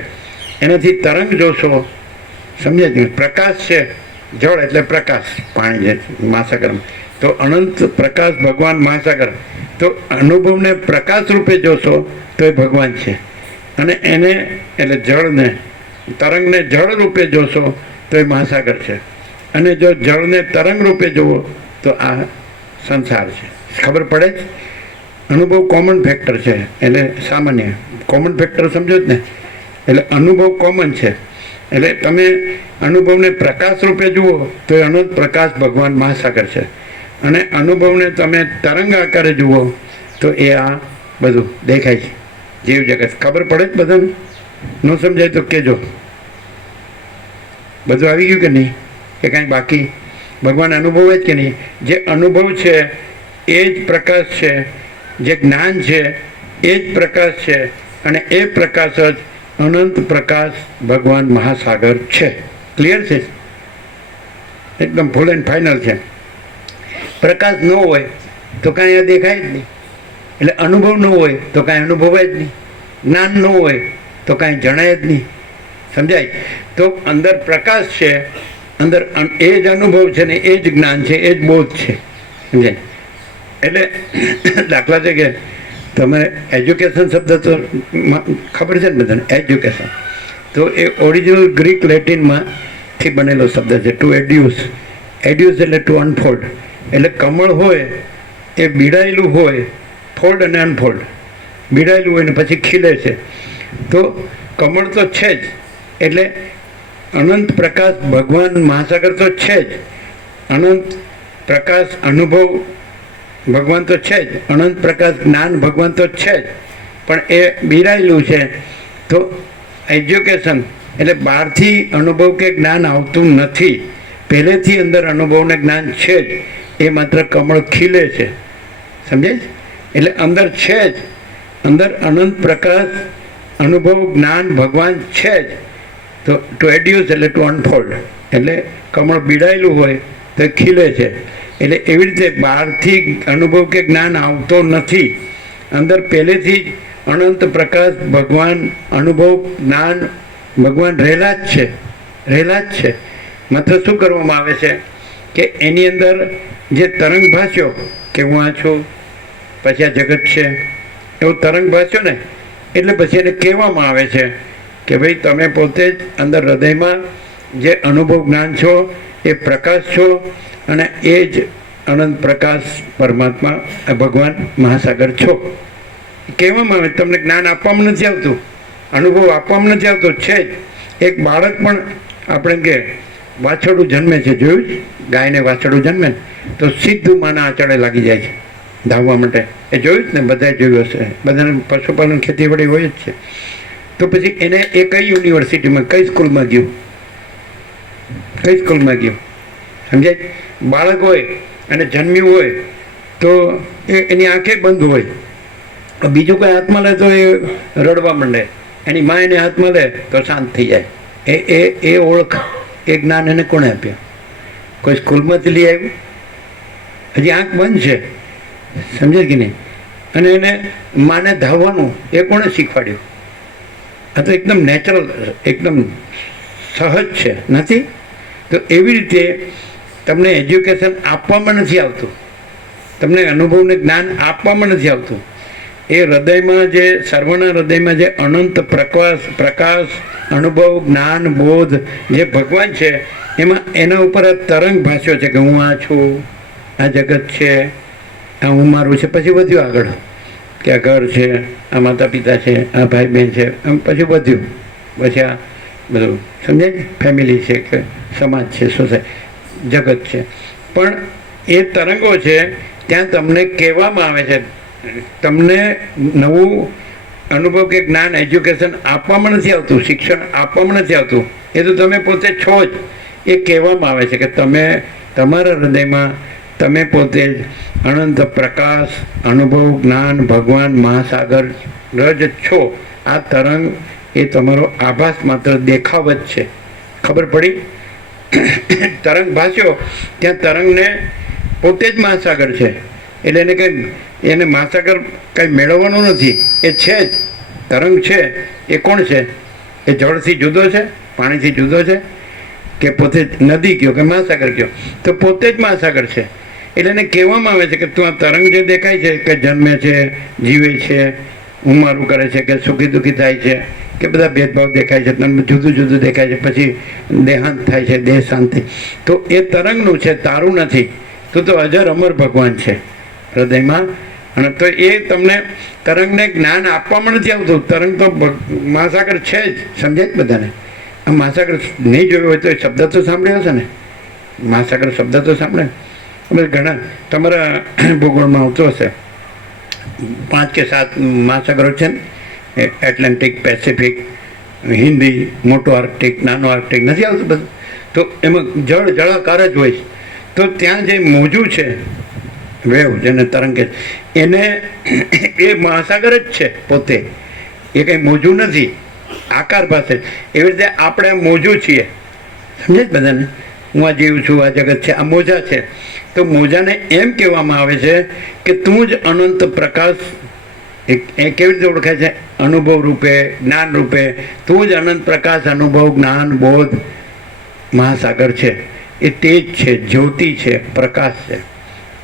એનાથી તરંગ જોશો, સમજે? પ્રકાશ છે જળ એટલે પ્રકાશ, પાણી જે મહાસાગરમાં. તો અનંત પ્રકાશ ભગવાન મહાસાગર. તો અનુભવને પ્રકાશ રૂપે જોશો તો એ ભગવાન છે, અને એને એટલે જળને, તરંગને જળ રૂપે જોશો તો એ મહાસાગર છે, અને જો જળને તરંગ રૂપે જુઓ તો આ સંસાર છે. ખબર પડે જ? અનુભવ કોમન ફેક્ટર છે, એટલે સામાન્ય કોમન ફેક્ટર સમજો જ ને. એટલે અનુભવ કોમન છે, એટલે તમે અનુભવને પ્રકાશ રૂપે જુઓ તો એ અનંત પ્રકાશ ભગવાન મહાસાગર છે, અને અનુભવને તમે તરંગ આકારે જુઓ તો એ આ બધું દેખાય છે, જીવ જગત. ખબર પડે જ બધાને? ન સમજાય તો કહેજો. બધું આવી ગયું કે નહીં? કે કાંઈ બાકી? ભગવાન અનુભવે જ કે નહીં? જે અનુભવ છે એ જ પ્રકાશ છે, જે જ્ઞાન છે એ જ પ્રકાશ છે, અને એ પ્રકાશ જ અનંત પ્રકાશ ભગવાન મહાસાગર છે. ક્લિયર છે? એકદમ ફૂલ એન્ડ ફાઇનલ છે. પ્રકાશ ન હોય તો કાંઈ દેખાય જ નહીં, એટલે અનુભવ ન હોય તો કાંઈ અનુભવાય જ નહીં, જ્ઞાન ન હોય તો કાંઈ જણાય જ નહીં. સમજાય? તો અંદર પ્રકાશ છે, અંદર એ જ અનુભવ છે ને એ જ જ્ઞાન છે, એ જ બોધ છે. સમજાય? એટલે દાખલા છે કે તમે એજ્યુકેશન શબ્દ તો ખબર છે ને બધાને? એજ્યુકેશન તો એ ઓરિજિનલ ગ્રીક લેટિનમાંથી બનેલો શબ્દ છે, ટુ એડ્યુસ. એડ્યુસ એટલે ટુ અનફોલ્ડ. એટલે કમળ હોય એ બીડાયેલું હોય, ફોલ્ડ અને અનફોલ્ડ. બીડાયેલું હોય ને પછી ખીલે છે. તો કમળ તો છે જ, એટલે અનંત પ્રકાશ ભગવાન મહાસાગર તો છે જ, અનંત પ્રકાશ અનુભવ ભગવાન તો છે જ, અનંત પ્રકાશ જ્ઞાન ભગવાન તો છે જ, પણ એ બીરાયેલું છે. તો એજ્યુકેશન એટલે બહારથી અનુભવ કે જ્ઞાન આવતું નથી, પહેલેથી અંદર અનુભવ ને જ્ઞાન છે જ, એ માત્ર કમળ ખીલે છે. સમજાય? એટલે અંદર છે જ, અંદર અનંત પ્રકાશ અનુભવ જ્ઞાન ભગવાન છે જ. તો ટુ એડ્યુસ એટલે ટુ અનફોલ્ડ, એટલે કમળ બીડાયેલું હોય તો ખીલે છે. એટલે એવી રીતે બહારથી અનુભવ કે જ્ઞાન આવતો નથી, અંદર પહેલેથી જ અનંત પ્રકાશ ભગવાન અનુભવ જ્ઞાન ભગવાન રહેલા જ છે, રહેલા જ છે. માત્ર શું કરવામાં આવે છે કે એની અંદર જે તરંગ ભાષ્યો કે હું આ છું, પછી આ જગત છે, એવો તરંગ ભાષ્યો ને, એટલે પછી એને કહેવામાં આવે છે કે ભાઈ તમે પોતે જ અંદર હૃદયમાં જે અનુભવ જ્ઞાન છો એ પ્રકાશ છો, અને એ જ અનંત પ્રકાશ પરમાત્મા ભગવાન મહાસાગર છો. કહેવામાં આવે, તમને જ્ઞાન આપવામાં નથી આવતું, અનુભવ આપવામાં નથી આવતો. છે જ. એક બાળક પણ આપણે કે વાછરડું જન્મે છે, જોયું જ? ગાયને વાછરડું જન્મે તો સીધું માના આંચળે લાગી જાય છે ધાવવા માટે. એ જોયું જ ને? બધાએ જોયું હશે, બધાને પશુપાલન ખેતીવાડી હોય જ છે. તો પછી એને એ કઈ યુનિવર્સિટીમાં, કઈ સ્કૂલમાં ગયું? કઈ સ્કૂલમાં ગયું? સમજાય? બાળક હોય અને જન્મ્યું હોય તો એની આંખે બંધ હોય, બીજું કંઈ હાથમાં લે તો એ રડવા માંડે, એની મા એને હાથમાં લે તો શાંત થઈ જાય. એ ઓળખ, એ જ્ઞાન એને કોણે આપ્યા? કોઈ સ્કૂલમાંથી લઈ આવ્યું? હજી આંખ બંધ છે. સમજે કે નહીં? અને એને માને ધાવવાનું એ કોણે શીખવાડ્યું? આ તો એકદમ નેચરલ, એકદમ સહજ છે, નથી? તો એવી રીતે તમને એજ્યુકેશન આપવામાં નથી આવતું, તમને અનુભવને જ્ઞાન આપવામાં નથી આવતું. એ હૃદયમાં જે સર્વના હૃદયમાં જે અનંત પ્રકાશ અનુભવ જ્ઞાન બોધ જે ભગવાન છે, એમાં એના ઉપર આ તરંગ ભાષ્યો છે કે હું આ છું, આ જગત છે, આ હું મારું છે. પછી વધ્યું આગળ કે આ ઘર છે, આ માતા પિતા છે, આ ભાઈ બહેન છે, આમ પછી વધ્યું. પછી આ બધું સમજાય, ફેમિલી છે કે સમાજ છે, સોસાયટી, જગત છે. પણ એ તરંગો છે, ત્યાં તમને કહેવામાં આવે છે, તમને નવું અનુભવ કે જ્ઞાન એજ્યુકેશન આપવામાં નથી આવતું, શિક્ષણ આપવામાં નથી આવતું. એ તો તમે પોતે છો જ. એ કહેવામાં આવે છે કે તમે તમારા હૃદયમાં તમે પોતે જ અનંત પ્રકાશ અનુભવ જ્ઞાન ભગવાન મહાસાગર જ છો. આ તરંગ એ તમારો આભાસ માત્ર દેખાવ જ છે. ખબર પડી? તરંગ ભાષ્યો, ત્યાં તરંગને પોતે જ મહાસાગર છે. એટલે એને કંઈ એને મહાસાગર કંઈ મેળવવાનું નથી, એ છે જ. તરંગ છે એ કોણ છે? એ જળથી જુદો છે? પાણીથી જુદો છે? કે પોતે નદી કયો કે મહાસાગર કયો, તો પોતે જ મહાસાગર છે. એટલે એને કહેવામાં આવે છે કે તું આ તરંગ જે દેખાય છે કે જન્મે છે, જીવે છે, ઉમારું કરે છે, કે સુખી દુઃખી થાય છે, કે બધા ભેદભાવ દેખાય છે, તને જુદું જુદું દેખાય છે, પછી દેહાંત થાય છે, દેહ શાંતિ, તો એ તરંગનું છે, તારું નથી. તું તો અજર અમર ભગવાન છે હૃદયમાં. અને તો એ તમને તરંગને જ્ઞાન આપવામાં નથી આવતું. તરંગ તો મહાસાગર છે જ, સમજાય જ બધાને. આ મહાસાગર નહીં જોયો હોય તો એ શબ્દ તો સાંભળ્યો હશે ને, મહાસાગર શબ્દ તો સાંભળે. ઘણા તમારા ભૂગોળમાં આવતો હશે 5 કે 7 મહાસાગરો છે ને, એટલાન્ટિક, પેસિફિક, હિન્દી, મોટો આર્કટિક, નાનો આર્કટિક, નથી આવતું બધું. તો એમાં જળાકાર જ હોય. તો ત્યાં જે મોજું છે, વેવ જેને તરંગ કહે, એને એ મહાસાગર જ છે પોતે, એ કંઈ મોજું નથી, આકાર પાસે. એવી રીતે આપણે મોજું છીએ, સમજે જ બધાને. હું આ જીવ છું, આ જગત છે, આ મોજા છે. તો મોજાને એમ કહેવામાં આવે છે કે તું જ અનંત પ્રકાશ. એ કેવી રીતે ઓળખાય છે? અનુભવ રૂપે, જ્ઞાન રૂપે. તું જ અનંત પ્રકાશ, અનુભવ, જ્ઞાન, બોધ, મહાસાગર છે. એ તેજ છે, જ્યોતિ છે, પ્રકાશ છે.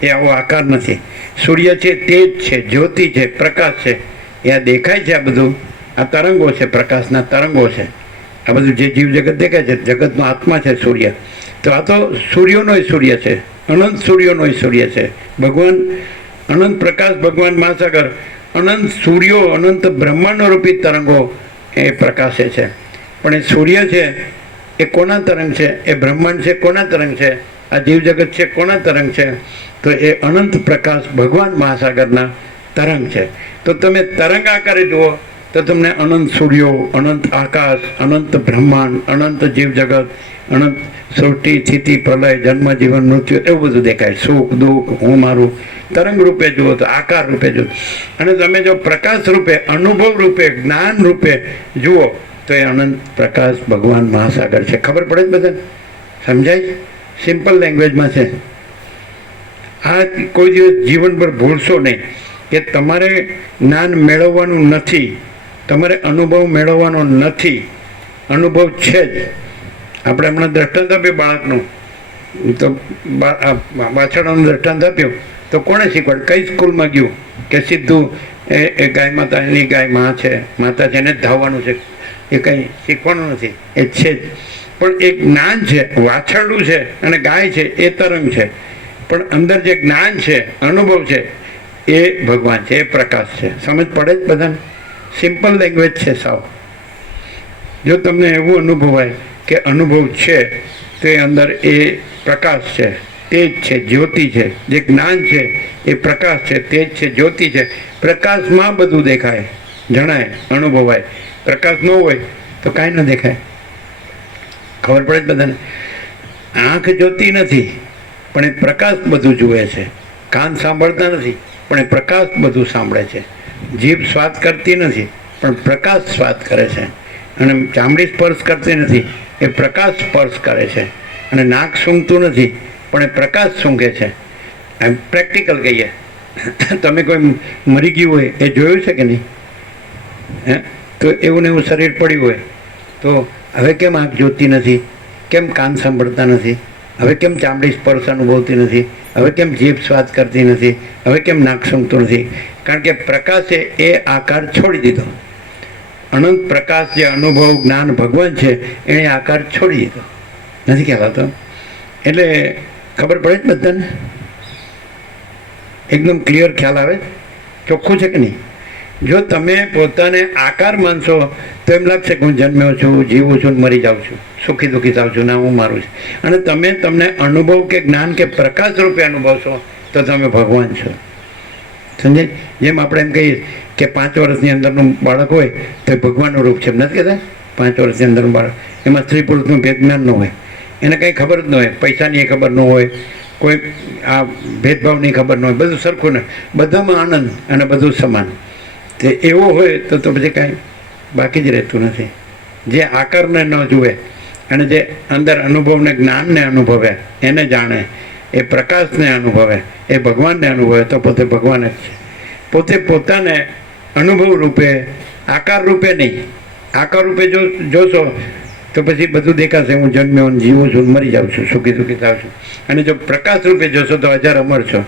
એ આવો આકાર નથી. સૂર્ય છે, તેજ છે, જ્યોતિ છે, પ્રકાશ છે. એ આ દેખાય છે, આ બધું આ તરંગો છે, પ્રકાશના તરંગો છે. આ બધું જે જીવ જગત દેખાય છે, જગતનો આત્મા છે સૂર્ય. તો આ તો સૂર્યોનો સૂર્ય છે, અનંત સૂર્યોનો સૂર્ય છે. ભગવાન અનંત પ્રકાશ, ભગવાન મહાસાગર, અનંત સૂર્યો, અનંત બ્રહ્માંડ રૂપી તરંગો એ પ્રકાશે છે. પણ એ સૂર્ય છે એ કોના તરંગ છે? એ બ્રહ્માંડ છે, કોના તરંગ છે? આ જીવ જગત છે, કોના તરંગ છે? તો એ અનંત પ્રકાશ ભગવાન મહાસાગરના તરંગ છે. તો તમે તરંગ આકારે જુઓ તો તમને અનંત સૂર્યો, અનંત આકાશ, અનંત બ્રહ્માંડ, અનંત જીવ જગત, અનંત સૃષ્ટિ, સ્થિતિ, પ્રલય, જન્મ, જીવન, મૃત્યુ, એવું બધું દેખાય. સુખ દુઃખ, હું મારું. તરંગ રૂપે જુઓ તો આકાર રૂપે જુઓ. અને તમે જો પ્રકાશ રૂપે, અનુભવ રૂપે, જ્ઞાન રૂપે જુઓ તો એ અનંત પ્રકાશ ભગવાન મહાસાગર છે. ખબર પડે જ બધાને? સમજાય? સિમ્પલ લેંગ્વેજમાં છે. આ કોઈ દિવસ જીવનભર ભૂલશો નહીં કે તમારે જ્ઞાન મેળવવાનું નથી, તમારે અનુભવ મેળવવાનો નથી. અનુભવ છે જ. આપણે હમણાં દ્રષ્ટાંત આપ્યું બાળકનું, તો વાછરડાનું દ્રષ્ટાંત આપ્યું, તો કોણે શીખવાડ? કઈ સ્કૂલમાં ગયું કે સીધું એ ગાય માતાની ગાય માં છે, માતા છે, એને જ ધાવવાનું છે? એ કંઈ શીખવાનું નથી, એ છે જ. પણ એ જ્ઞાન છે. વાછરડું છે અને ગાય છે એ તરંગ છે, પણ અંદર જે જ્ઞાન છે, અનુભવ છે, એ ભગવાન છે, એ પ્રકાશ છે. સમજ પડે જ બધાને? સિમ્પલ લેંગ્વેજ છે સાવ. જો તમને એવું અનુભવાય કે અનુભવ છે, તો એ અંદર એ પ્રકાશ છે, તેજ છે, જ્યોતિ છે. જે જ્ઞાન છે એ પ્રકાશ છે, તેજ છે, જ્યોતિ છે. પ્રકાશમાં બધું દેખાય, જણાય, અનુભવાય. પ્રકાશ ન હોય તો કાંઈ ન દેખાય. ખબર પડે જ બધાને? આંખ જોતી નથી પણ એ પ્રકાશ બધું જુએ છે. કાન સાંભળતા નથી પણ એ પ્રકાશ બધું સાંભળે છે. જીભ સ્વાદ કરતી નથી પણ પ્રકાશ સ્વાદ કરે છે. અને ચામડી સ્પર્શ કરતી નથી, એ પ્રકાશ સ્પર્શ કરે છે. અને નાક સૂંઘતું નથી પણ એ પ્રકાશ સૂંઘે છે. એમ પ્રેક્ટિકલ કહીએ. તમે કોઈ મરી ગયું હોય એ જોયું છે કે નહીં? હે? તો એવું ને એવું શરીર પડ્યું હોય તો હવે કેમ આંખ જોતી નથી? કેમ કાન સાંભળતા નથી? હવે કેમ ચામડી સ્પર્શ અનુભવતી નથી? હવે કેમ જીભ સ્વાદ કરતી નથી? હવે કેમ નાક સૂંઘતું નથી? કારણ કે પ્રકાશે એ આકાર છોડી દીધો. અનંત પ્રકાશ જે અનુભવ, જ્ઞાન, ભગવાન છે, એણે આકાર છોડી દીધો. નથી કહેવાતો? એટલે ખબર પડે જ બધાને? એકદમ ક્લિયર ખ્યાલ આવે? ચોખ્ખું છે કે નહીં? જો તમે પોતાને આકાર માનશો તો એમ લાગશે કે હું જન્મ્યો છું, જીવું છું, મરી જાઉં છું, સુખી દુઃખી થાઉં છું, ના હું મારું છું. અને તમે તમને અનુભવ કે જ્ઞાન કે પ્રકાશ રૂપે અનુભવશો તો તમે ભગવાન છો. સમજે? જેમ આપણે એમ કહીએ કે 5 વર્ષની અંદરનું બાળક હોય તો એ ભગવાનનું રૂપ છે. એમ નથી કહેતા? 5 વર્ષની અંદરનું બાળક, એમાં સ્ત્રી પુરુષનું ભેદ જ્ઞાન ન હોય, એને કંઈ ખબર જ ન હોય, પૈસાની ખબર ન હોય, કોઈ આ ભેદભાવની ખબર ન હોય, બધું સરખું ને બધામાં આનંદ અને બધું સમાન. તે એવો હોય તો પછી કાંઈ બાકી જ રહેતું નથી. જે આકારને ન જુએ અને જે અંદર અનુભવને, જ્ઞાનને અનુભવે, એને જાણે, એ પ્રકાશને અનુભવે, એ ભગવાનને અનુભવે તો પોતે ભગવાન જ છે. પોતે પોતાને અનુભવ રૂપે, આકાર રૂપે નહીં. આકાર રૂપે જોશો તો પછી બધું દેખાશે. હું જન્મ્યો અને જીવું છું, મરી જાઉં છું, સુખી સુખી થાવ છું. અને જો પ્રકાશ રૂપે જોશો તો અજર અમર છો.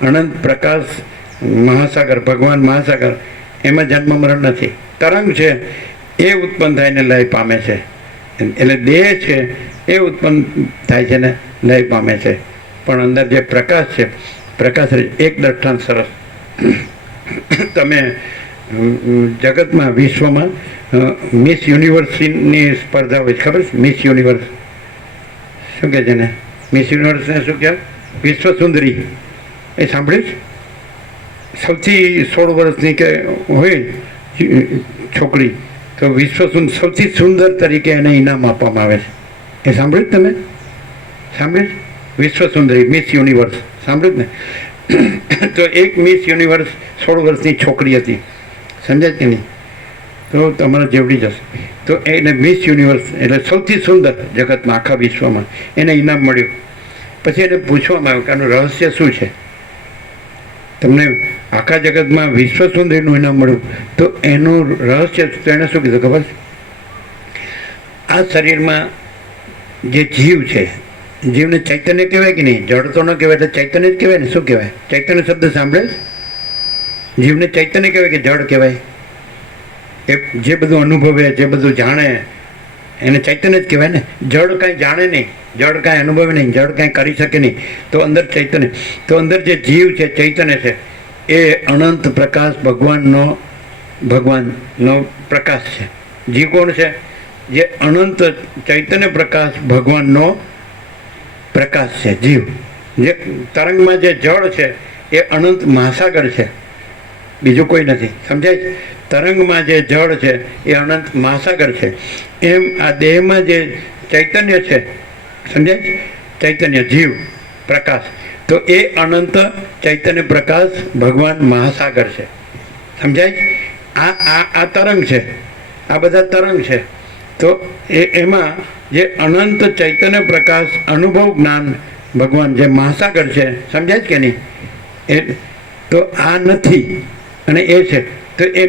અનંત પ્રકાશ મહાસાગર, ભગવાન મહાસાગર, એમાં જન્મ મરણ નથી. તરંગ છે એ ઉત્પન્ન થાય ને લય પામે છે. એટલે દેહ છે એ ઉત્પન્ન થાય છે ને લય પામે છે. પણ અંદર જે પ્રકાશ છે, પ્રકાશ એક દ્રષ્ટાંત સરસ. તમે જગતમાં, વિશ્વમાં મિસ યુનિવર્સની સ્પર્ધા હોય છે, ખબર છે? મિસ યુનિવર્સ શું કહે છે ને? મિસ યુનિવર્સને શું કહેવાય? વિશ્વ સુંદરી. એ સાંભળ્યું છે? સૌથી 16 વર્ષની કે હોય છોકરી, તો સૌથી સુંદર તરીકે એને ઇનામ આપવામાં આવે છે. એ સાંભળ્યું તમે? સાંભળ્યું? વિશ્વ સુંદરી, મિસ યુનિવર્સ સાંભળ્યું ને? તો એક મિસ યુનિવર્સ 16 વર્ષની છોકરી હતી, સમજાય કે નહીં? તો તમારા જેવડી જશે. તો એને મિસ યુનિવર્સ એટલે સૌથી સુંદર જગતમાં, આખા વિશ્વમાં, એને ઇનામ મળ્યું. પછી એને પૂછવામાં આવ્યું કે આનું રહસ્ય શું છે? તમને આખા જગતમાં વિશ્વ સુંદરીનું ઇનામ મળ્યું, તો એનું રહસ્ય, તો એણે શું કીધું ખબર છે? આ શરીરમાં જે જીવ છે, જીવને ચૈતન્ય કહેવાય કે નહીં? જડ તો ન કહેવાય, એટલે ચૈતન્ય જ કહેવાય ને. શું કહેવાય? ચૈતન્ય શબ્દ સાંભળે? જીવને ચૈતન્ય કહેવાય કે જડ કહેવાય? એ જે બધું અનુભવે, જે બધું જાણે, એને ચૈતન્ય જ કહેવાય ને. જડ કાંઈ જાણે નહીં, જડ કાંઈ અનુભવે નહીં, જડ કાંઈ કરી શકે નહીં, તો અંદર ચૈતન્ય. તો અંદર જે જીવ છે, ચૈતન્ય છે, એ અનંત પ્રકાશ ભગવાનનો પ્રકાશ છે. જીવ કોણ છે? જે અનંત ચૈતન્ય પ્રકાશ ભગવાનનો પ્રકાશ છે. જીવ જે તરંગમાં જે જળ છે એ અનંત મહાસાગર છે, બીજું કોઈ નથી. સમજાય? તરંગમાં જે જળ છે એ અનંત મહાસાગર છે. એમ આ દેહમાં જે ચૈતન્ય છે, સમજાય? ચૈતન્ય, જીવ, પ્રકાશ, તો એ અનંત ચૈતન્ય પ્રકાશ ભગવાન મહાસાગર છે. સમજાય? આ તરંગ છે, આ બધા તરંગ છે. તો એમાં જે અનંત ચૈતન્ય પ્રકાશ અનુભવ જ્ઞાન ભગવાન જે મહાસાગર છે, સમજાય કે નહીં? તો આ નથી અને એ છે. તો એ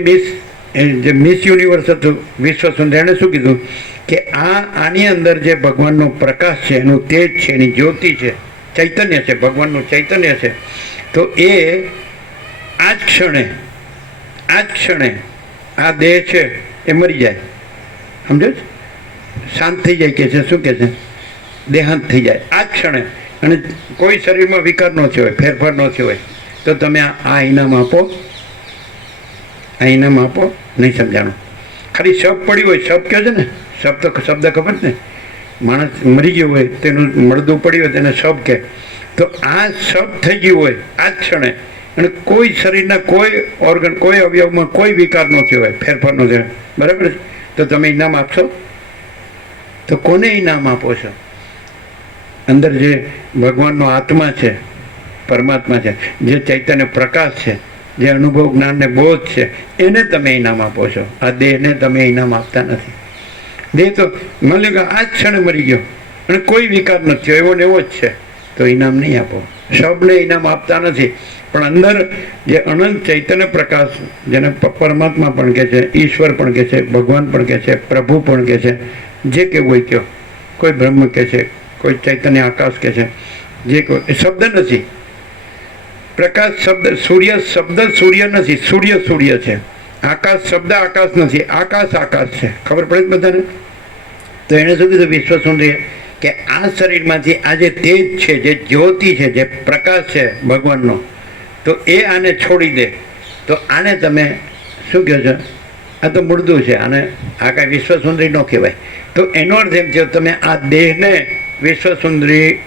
જે મિસ યુનિવર્સ હતું, વિશ્વ સુંદર, એણે શું કીધું કે આની અંદર જે ભગવાનનો પ્રકાશ છે, એનું તેજ છે, એની જ્યોતિ છે, ચૈતન્ય છે, ભગવાનનું ચૈતન્ય છે, તો એ આ જ ક્ષણે આ દેહ છે એ મરી જાય. સમજો? શાંત થઈ જાય કે છે. શું કે છે? દેહાંત થઈ જાય આ જ ક્ષણે. અને કોઈ શરીરમાં વિકાર ન થયો હોય, ફેરફાર ન થયો હોય, તો તમે આ ઇનામ આપો, આ ઇનામ આપો. નહીં સમજાણું? ખાલી શબ પડ્યું હોય, શબ કહે છે ને, શબ્દ ખબર છે ને? માણસ મરી ગયો હોય, તેનું મળદું પડ્યું હોય તેને શબ કહે. તો આ શબ થઈ ગયું હોય આ જ ક્ષણે, અને કોઈ શરીરના કોઈ ઓર્ગન, કોઈ અવયવમાં કોઈ વિકાર ન થયો હોય, ફેરફાર ન થયો, બરાબર છે? તો તમે ઇનામ આપશો? તો કોને ઇનામ આપો છો? અંદર જે ભગવાનનો આત્મા છે, પરમાત્મા છે, જે ચૈતન્ય પ્રકાશ છે, જે અનુભવ જ્ઞાન ને બોધ છે, એને તમે ઇનામ આપો છો. આ દેહને તમે ઇનામ આપતા નથી. દેહ તો માની લો કે આ જ ક્ષણે મરી ગયો અને કોઈ વિકાર નથી થયો, એવો ને એવો જ છે, તો ઇનામ નહીં આપો. શબને ઇનામ આપતા નથી. પણ અંદર જે અનંત ચૈતન્ય પ્રકાશ, જેને પરમાત્મા પણ કહે છે, ઈશ્વર પણ કહે છે, ભગવાન પણ કહે છે, પ્રભુ પણ કહે છે, જે કેવું હોય કયો, કોઈ બ્રહ્મ કહે છે, કોઈ ચૈતન્ય આકાશ કહે છે, જે કોઈ, એ શબ્દ નથી. પ્રકાશ શબ્દ, સૂર્ય શબ્દ સૂર્ય નથી, સૂર્ય છે. આકાશ શબ્દ આકાશ નથી, આકાશ છે. ખબર પડે બધાને? તો એને શું કીધું વિશ્વ સુંદરીએ? કે આ શરીરમાંથી આ જે તેજ છે, જે જ્યોતિ છે, જે પ્રકાશ છે ભગવાનનો, તો એ આને છોડી દે. તો આને તમે શું કહો છો? આ તો મુર્દું છે, આને આ કાંઈ વિશ્વ સુંદરી ન કહેવાય. તો એનો અર્થ એમ થયો, તમે આ દેહને વિશ્વ સુંદરીનો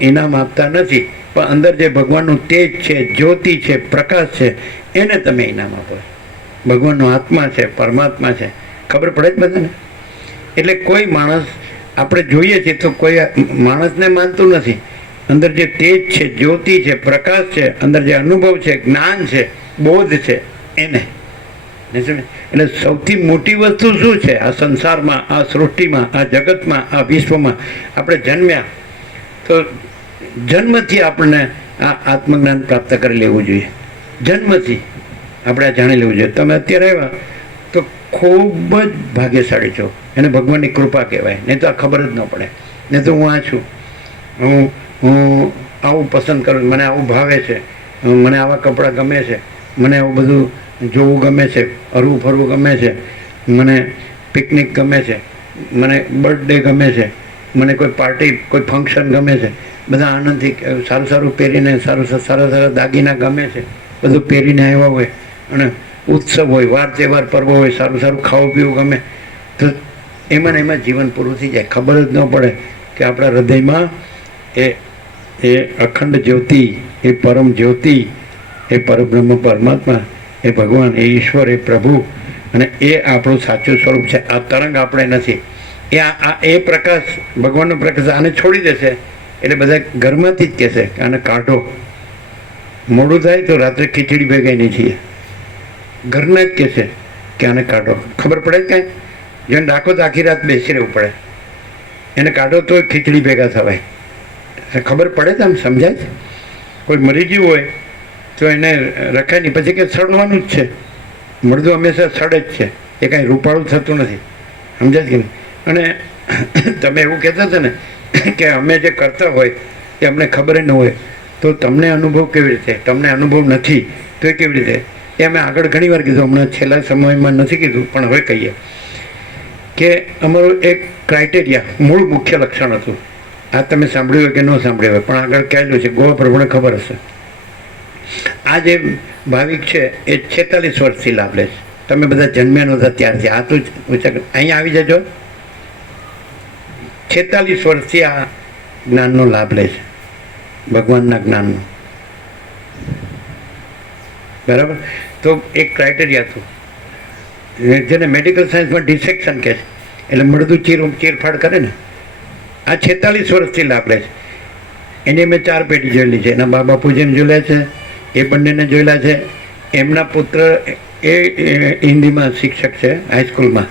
ઇનામ આપતા નથી, પણ અંદર જે ભગવાનનું તેજ છે, જ્યોતિ છે, પ્રકાશ છે, એને તમે ઇનામ આપો. ભગવાનનો આત્મા છે, પરમાત્મા છે. ખબર પડે જ બધાને? એટલે કોઈ માણસ આપણે જોઈએ છીએ તો કોઈ માણસને માનતું નથી. અંદર જે તેજ છે, જ્યોતિ છે, પ્રકાશ છે, અંદર જે અનુભવ છે, જ્ઞાન છે, બોધ છે, એને. એટલે સૌથી મોટી વસ્તુ શું છે આ સંસારમાં, આ સૃષ્ટિમાં, આ જગતમાં, આ વિશ્વમાં? આપણે જન્મ્યા તો જન્મથી આપણને આ આત્મજ્ઞાન પ્રાપ્ત કરી લેવું જોઈએ. જન્મથી આપણે જાણી લેવું જોઈએ. તમે અત્યારે આવ્યા તો ખૂબ જ ભાગ્યશાળી છો. એને ભગવાનની કૃપા કહેવાય. નહીં તો આ ખબર જ ન પડે. નહીં તો હું આ છું, હું આવું પસંદ કરું, મને આવું ભાવે છે, મને આવા કપડાં ગમે છે, મને આવું બધું જોવું ગમે છે, હરવું ફરવું ગમે છે, મને પિકનિક ગમે છે, મને બર્થડે ગમે છે, મને કોઈ પાર્ટી કોઈ ફંક્શન ગમે છે, બધા આનંદથી સારું સારું પહેરીને સારા સારા દાગીના ગમે છે, બધું પહેરીને આવ્યા હોય, અને ઉત્સવ હોય, વાર તહેવાર પર્વ હોય, સારું સારું ખાવું પીવું ગમે, તો એમાં ને એમાં જીવન પૂરું થઈ જાય. ખબર જ ન પડે કે આપણા હૃદયમાં એ અખંડ જ્યોતિ, એ પરમ જ્યોતિ, એ પરબ્રહ્મ પરમાત્મા, એ ભગવાન, એ ઈશ્વર, એ પ્રભુ, અને એ આપણું સાચું સ્વરૂપ છે. આ તરંગ આપણે નથી. એ પ્રકાશ, ભગવાનનો પ્રકાશ આને છોડી દેશે એટલે બધા ઘરમાંથી જ કહેશે કે આને કાઢો. મોડું થાય તો રાત્રે ખીચડી ભેગાઈ નહીં છીએ, ઘરના જ કહેશે કે આને કાઢો. ખબર પડે જ કાંઈ? જેને રાખો તો આખી રાત બેસી રહેવું પડે, એને કાઢો તો ખીચડી ભેગા થવાય. ખબર પડે તો આમ સમજાય છે. કોઈ મરી ગયું હોય તો એને રખાય નહીં, પછી કે સડવાનું જ છે. મળદું હંમેશા સડે જ છે, એ કાંઈ રૂપાળું થતું નથી. સમજાય કે નહીં? અને તમે એવું કહેતા હતા ને કે અમે જે કરતા હોય એ અમને ખબર ન હોય, તો તમને અનુભવ કેવી રીતે? તમને અનુભવ નથી તો એ કેવી રીતે? એ અમે આગળ ઘણી વાર કીધું, હમણાં છેલ્લા સમયમાં નથી કીધું, પણ હવે કહીએ કે અમારું એક ક્રાઇટેરિયા, મૂળ મુખ્ય લક્ષણ હતું. આ તમે સાંભળ્યું હોય કે ન સાંભળ્યું હોય, પણ આગળ કહેલું છે, ગોવા પ્રભુને ખબર હશે. આ જે ભાવિક છે એ 46 વર્ષથી લાભ લે છે. તમે બધા જન્મ્યા નહોતા ત્યારથી. આ તો અહીંયા આવી જજો. 46 વર્ષથી આ જ્ઞાનનો લાભ લે છે, ભગવાનના જ્ઞાનનો. બરાબર? તો એક ક્રાઇટેરિયા હતું, જેને મેડિકલ સાયન્સમાં ડિસેક્શન કહે છે, એટલે મળદું ચીરફાડ કરે ને. આ 46 વર્ષથી લાભ લે છે. એની મેં 4 પેઢી જોયેલી છે. એના બા બાપુજીને જોયેલા છે, એ બંનેને જોયેલા છે. એમના પુત્ર એ હિન્દીમાં શિક્ષક છે હાઈસ્કૂલમાં,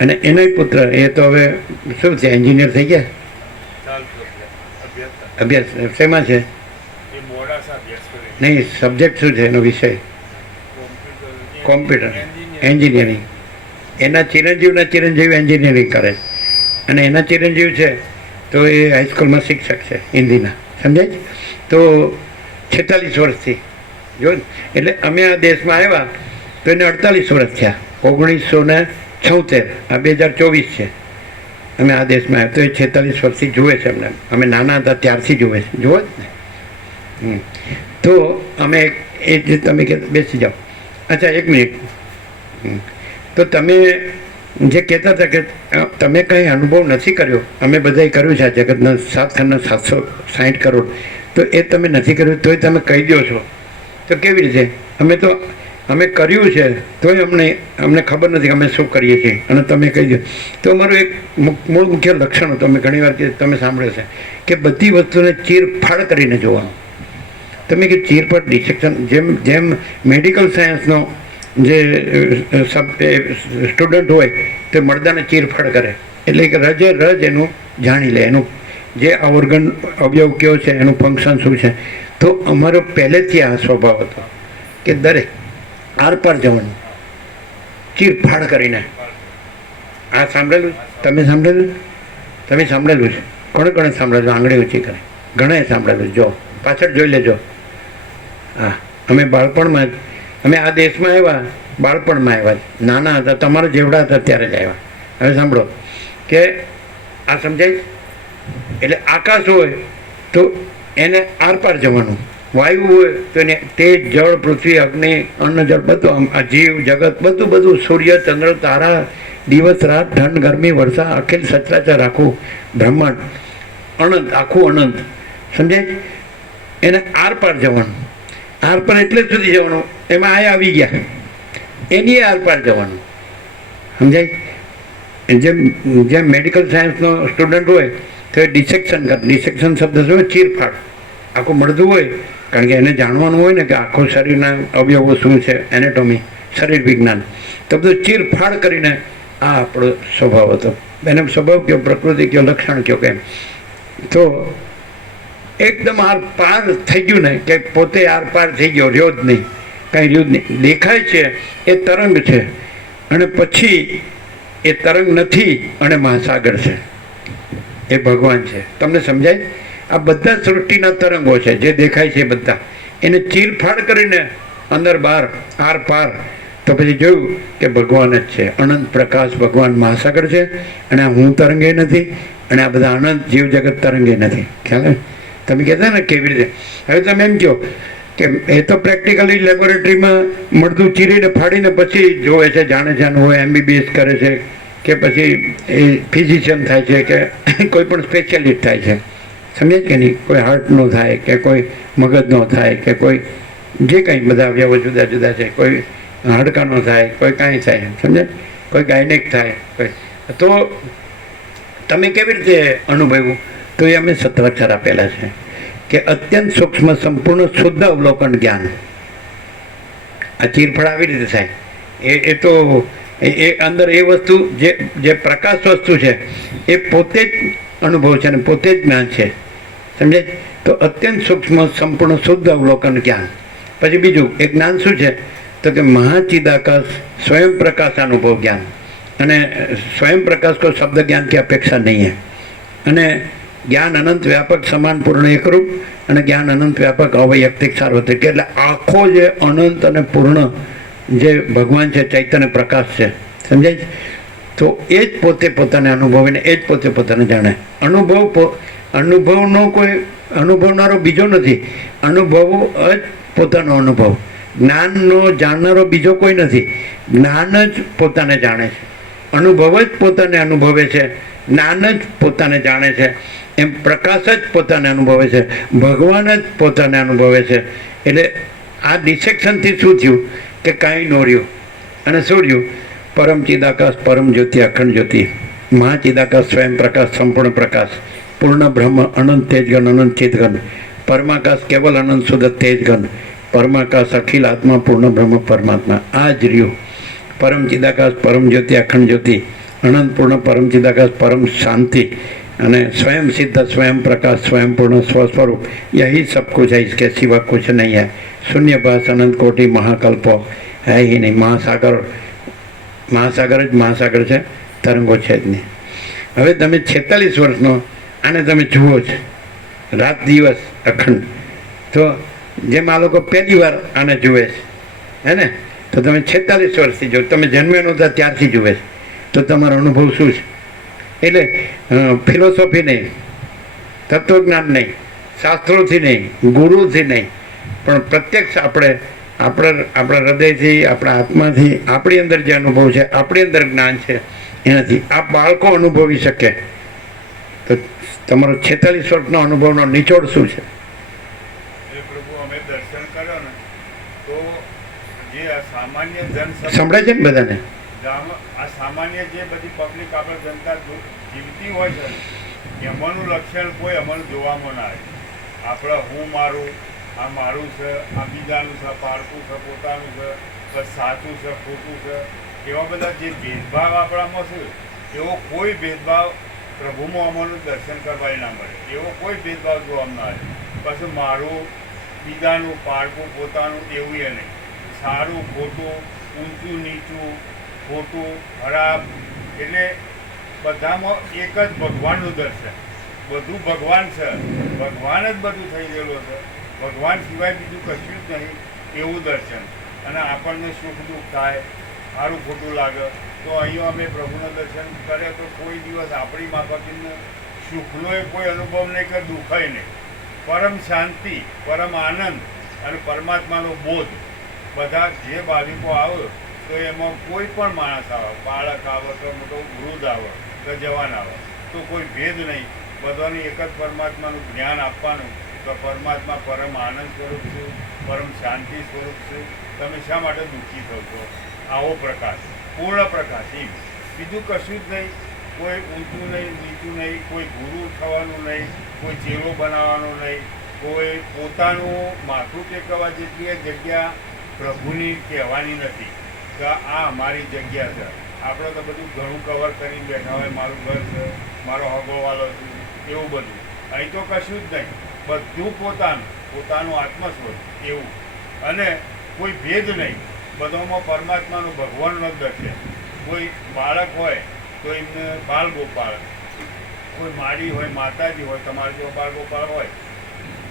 અને એનોય પુત્ર એ તો હવે શું છે, એન્જિનિયર થઈ ગયા. અભ્યાસ શેમાં છે? નહીં, સબ્જેક્ટ શું છે એનો વિષય? Computer engineering. એના ચિરંજીવ એન્જિનિયરિંગ કરે છે, અને એના ચિરંજીવ છે તો એ હાઈસ્કૂલમાં શિક્ષક છે હિન્દીના. સમજાય છે? તો 46 વર્ષથી જો, એટલે અમે આ દેશમાં આવ્યા તો એને 48 વર્ષ થયા. 1976, આ 2024 છે. અમે આ દેશમાં આવ્યા તો એ 46 વર્ષથી જુએ છે અમને. અમે નાના હતા ત્યારથી જુએ છે. જુઓ જ ને. તો અમે એ જે તમે કે બેસી જાઓ. અચ્છા, 1 મિનિટ. તો તમે જે કહેતા હતા કે તમે કંઈ અનુભવ નથી કર્યો, અમે બધાએ કર્યું છે આ જગતના 7 ખંડના 760 કરોડ, તો એ તમે નથી કર્યું તોય તમે કહી દો છો, તો કેવી રીતે? અમે કર્યું છે તોય અમને ખબર નથી કે અમે શું કરીએ છીએ, અને તમે કહી દો. તો અમારું એક મૂળ મુખ્ય લક્ષણ હતું, અમે ઘણી વાર તમે સાંભળ્યું છે કે બધી વસ્તુને ચીરફાડ કરીને જોવાનું. તમે કે ચીરફાડ ડિસેક્શન, જેમ મેડિકલ સાયન્સનો જે સ્ટુડન્ટ હોય તે મળદાને ચીરફાડ કરે, એટલે કે રજે રજ એનું જાણી લે, એનું જે ઓર્ગન અવયવ કયો છે, એનું ફંક્શન શું છે. તો અમારો પહેલેથી આ સ્વભાવ હતો કે દરેક આરપાર જવાનું ચીરફાડ કરીને. આ સાંભળેલું? તમે સાંભળેલું? તમે સાંભળેલું છે? કોણે કોણે સાંભળેલું? આંગળી ઊંચી કરે. ઘણાએ સાંભળેલું. જો પાછળ જોઈ લેજો. હા, અમે બાળપણમાં જ, અમે આ દેશમાં આવ્યા બાળપણમાં આવ્યા, નાના હતા, તમારા જેવડા હતા ત્યારે જ આવ્યા. હવે સાંભળો કે આ સમજાય? એટલે આકાશ હોય તો એને આરપાર જવાનું, વાયુ હોય તો એને તેજ, જળ, પૃથ્વી, અગ્નિ, અન્ન, જળ, બધું, જીવ જગત, બધું, સૂર્ય, ચંદ્ર, તારા, દિવસ રાત, ઠંડ, ગરમી, વર્ષા, અખિલ સચરાચર, આખું બ્રહ્માંડ, અનંત, આખું અનંત. સમજાય? એને આરપાર જવાનું. આરપાર એટલે જ સુધી જવાનું, એમાં આ આવી ગયા, એની આરપાર જવાનું. સમજાય? જેમ મેડિકલ સાયન્સનો સ્ટુડન્ટ હોય તો એ ડિસેક્શન કરે. ડિસેક્શન શબ્દ શું? ચીરફાડ. આખું મળતું હોય, કારણ કે એને જાણવાનું હોય ને કે આખું શરીરના અવયવો શું છે, એનેટોમી, શરીર વિજ્ઞાન, તો બધું ચીરફાડ કરીને આ આપણો સ્વભાવ હતો. એને સ્વભાવ કયો, પ્રકૃતિ કયો, લક્ષણ કયો, કેમ તો એકદમ આર પાર થઈ ગયું ને, કે પોતે આર પાર થઈ ગયો, રહ્યો જ નહીં, કાંઈ રહ્યું જ નહીં. દેખાય છે એ તરંગ છે, અને પછી એ તરંગ નથી અને મહાસાગર છે, એ ભગવાન છે. તમને સમજાય? આ બધા સૃષ્ટિના તરંગો છે જે દેખાય છે બધા, એને ચીરફાડ કરીને અંદર બહાર આર પાર તો પછી જોયું કે ભગવાન જ છે, અનંત પ્રકાશ ભગવાન મહાસાગર છે. અને આ હું તરંગે નથી અને આ બધા અનંત જીવ જગત તરંગે નથી. ખ્યાલ? તમે કહેતા ને કેવી રીતે? હવે તમે એમ કહો કે એ તો પ્રેક્ટિકલી લેબોરેટરીમાં મળતું ચીરીને ફાડીને પછી જોવે છે, જાણે જાણવું હોય, MBBS કરે છે કે પછી એ ફિઝિશિયન થાય છે કે કોઈ પણ સ્પેશિયાલિસ્ટ થાય છે. સમજે કે નહીં? કોઈ હાર્ટનો થાય કે કોઈ મગજનો થાય કે કોઈ જે કંઈ બધા અવયવો જુદા જુદા છે, કોઈ હાડકાનો થાય, કોઈ કાંઈ થાય, સમજે? કોઈ ગાયનેક થાય, કોઈ તો તમે કેવી રીતે અનુભવ્યું? તો એ અમે સત્રાક્ષર આપેલા છે કે અત્યંત સૂક્ષ્મ સંપૂર્ણ શુદ્ધ અવલોકન જ્ઞાન. આ ચીરફળ આવી રીતે થાય એ તો એ અંદર એ વસ્તુ જે પ્રકાશ વસ્તુ છે એ પોતે જ અનુભવ છે અને પોતે જ જ્ઞાન છે. સમજે? તો અત્યંત સૂક્ષ્મ સંપૂર્ણ શુદ્ધ અવલોકન જ્ઞાન. પછી બીજું એક જ્ઞાન શું છે? તો કે મહાચિદાકાશ સ્વયં પ્રકાશ અનુભવ જ્ઞાન. અને સ્વયં પ્રકાશ કોઈ શબ્દ જ્ઞાન की अपेक्षा नहीं है. અને જ્ઞાન અનંત વ્યાપક સમાન પૂર્ણ એકરૂપ અને જ્ઞાન અનંત વ્યાપક અવૈયક્તિક સાર્વત્રિક. એટલે આખો જે અનંત અને પૂર્ણ જે ભગવાન છે, ચૈતન્ય પ્રકાશ છે, સમજાય? તો એ જ પોતે પોતાને અનુભવીને એ જ પોતે પોતાને જાણે. અનુભવનો કોઈ અનુભવનારો બીજો નથી. અનુભવ જ પોતાનો અનુભવ. જ્ઞાનનો જાણનારો બીજો કોઈ નથી. જ્ઞાન જ પોતાને જાણે છે, અનુભવ જ પોતાને અનુભવે છે, જ્ઞાન જ પોતાને જાણે છે. એમ પ્રકાશ જ પોતાને અનુભવે છે, ભગવાન જ પોતાને અનુભવે છે. એટલે આ ડિસેક્શનથી શું થયું કે કાંઈ ન રહ્યું. અને શું રહ્યું? પરમ ચિદાકાશ, પરમ જ્યોતિ, અખંડ જ્યોતિ, મહાચિદાકાશ, સ્વયં પ્રકાશ, સંપૂર્ણ પ્રકાશ, પૂર્ણ બ્રહ્મ, અનંત તેજગન, અનંત ચિદગન, પરમાકાશ, કેવલ અનંત શુદ્ધ તેજગન, પરમાકાશ, અખિલ આત્મા, પૂર્ણ બ્રહ્મ, પરમાત્મા. આ જ રહ્યું પરમ ચિદાકાશ, પરમ જ્યોતિ, અખંડ જ્યોતિ, અનંત પૂર્ણ પરમ ચિદાકાશ, પરમ શાંતિ અને स्वयं सिद्ध, स्वयं प्रकाश, स्वयं पूर्ण स्वस्वरूप. यही सब कुछ है, इसके सिवा कुछ नहीं है. शून्यभास अनंत कोटि महाकल्पो है ही नहीं. મહાસાગર જ મહાસાગર છે, તરંગો છે જ નહીં. હવે તમે 46 વર્ષનો આને તમે જુઓ છો રાત દિવસ અખંડ, તો જેમ આ લોકો પહેલી વાર આને જુએ છે, હે ને? તો તમે 46 વર્ષથી જો, તમે જન્મે નહોતા ત્યારથી જુએ છે, તો તમારો અનુભવ શું છે? એટલે ફિલોસોફી નહીં, તત્વજ્ઞાન નહીં, શાસ્ત્રોથી નહીં, ગુરુથી નહીં, પણ પ્રત્યક્ષ આપણા હૃદયથી, આપણા આત્માથી, આપણી અંદર જે અનુભવ છે, આપણી અંદર જ્ઞાન છે, એનાથી આ બાળકો અનુભવી શકે. તો તમારો 46 વર્ષનો અનુભવનો નિચોડ શું છે? સંભળાય છે ને બધાને? આ સામાન્ય જે બધી પબ્લિક આપણે જનતા જીવતી હોય છે એમાંનું લક્ષણ કોઈ અમને જોવામાં ના આવે. આપણે હું મારું, આ મારું છે, આ બીજાનું છે, પારકું છે, પોતાનું છે, બસ સાચું છે, ખોટું છે, એવા બધા જે ભેદભાવ આપણામાં છે એવો કોઈ ભેદભાવ પ્રભુમાં અમારું દર્શન કરવા ના મળે. એવો કોઈ ભેદભાવ જોવામાં ના આવે. પછી મારું, બીજાનું, પારકું, પોતાનું એવું એ નહીં. સારું ખોટું, ઊંચું નીચું, ખોટું ખરાબ, એટલે બધામાં એક જ ભગવાનનું દર્શન. બધું ભગવાન છે, ભગવાન જ બધું થઈ ગયેલું છે, ભગવાન સિવાય બીજું કશું જ નહીં એવું દર્શન. અને આપણને સુખ દુઃખ થાય, સારું ખોટું લાગે, તો અહીંયા અમે પ્રભુના દર્શન કરે તો કોઈ દિવસ આપણી માફકીને સુખનો કોઈ અનુભવ નહીં કે દુઃખય નહીં. પરમ શાંતિ, પરમ આનંદ અને પરમાત્માનો બોધ. બધા જે ભાવિકો આવે તો એમાં કોઈ પણ માણસ આવે, બાળક આવે કે મોટો વૃદ્ધ આવે કે જવાન આવે, તો કોઈ ભેદ નહીં. બધાને એક જ પરમાત્માનું જ્ઞાન આપવાનું તો પરમાત્મા પરમ આનંદ સ્વરૂપ છે, પરમ શાંતિ સ્વરૂપ છે. તમે શા માટે દુઃખી થો છો? આવો પ્રકાશ, પૂર્ણ પ્રકાશ, એમ બીજું કશું જ નહીં. કોઈ ઊંચું નહીં, નીચું નહીં, કોઈ ગુરુ થવાનું નહીં, કોઈ ચેલો બનાવવાનો નહીં, કોઈ પોતાનું માથું ટેકવવા જેટલી જગ્યા પ્રભુની કહેવાની નથી કે આ અમારી જગ્યા છે. આપણે તો બધું ઘણું કવર કરીને બેઠા હોય, મારું ઘર છે, મારો હગોવાલો છે, એવું બધું. અહીં તો કશું જ નહીં, બધું પોતાનું આત્મસ્વરૂપ એવું. અને કોઈ ભેદ નહીં, બધામાં પરમાત્માનું ભગવાનનો જ દર્શન. કોઈ બાળક હોય તો એમને બાળ ગોપાલ, કોઈ માડી હોય માતાજી હોય, તમારે જેવો બાળ ગોપાલ હોય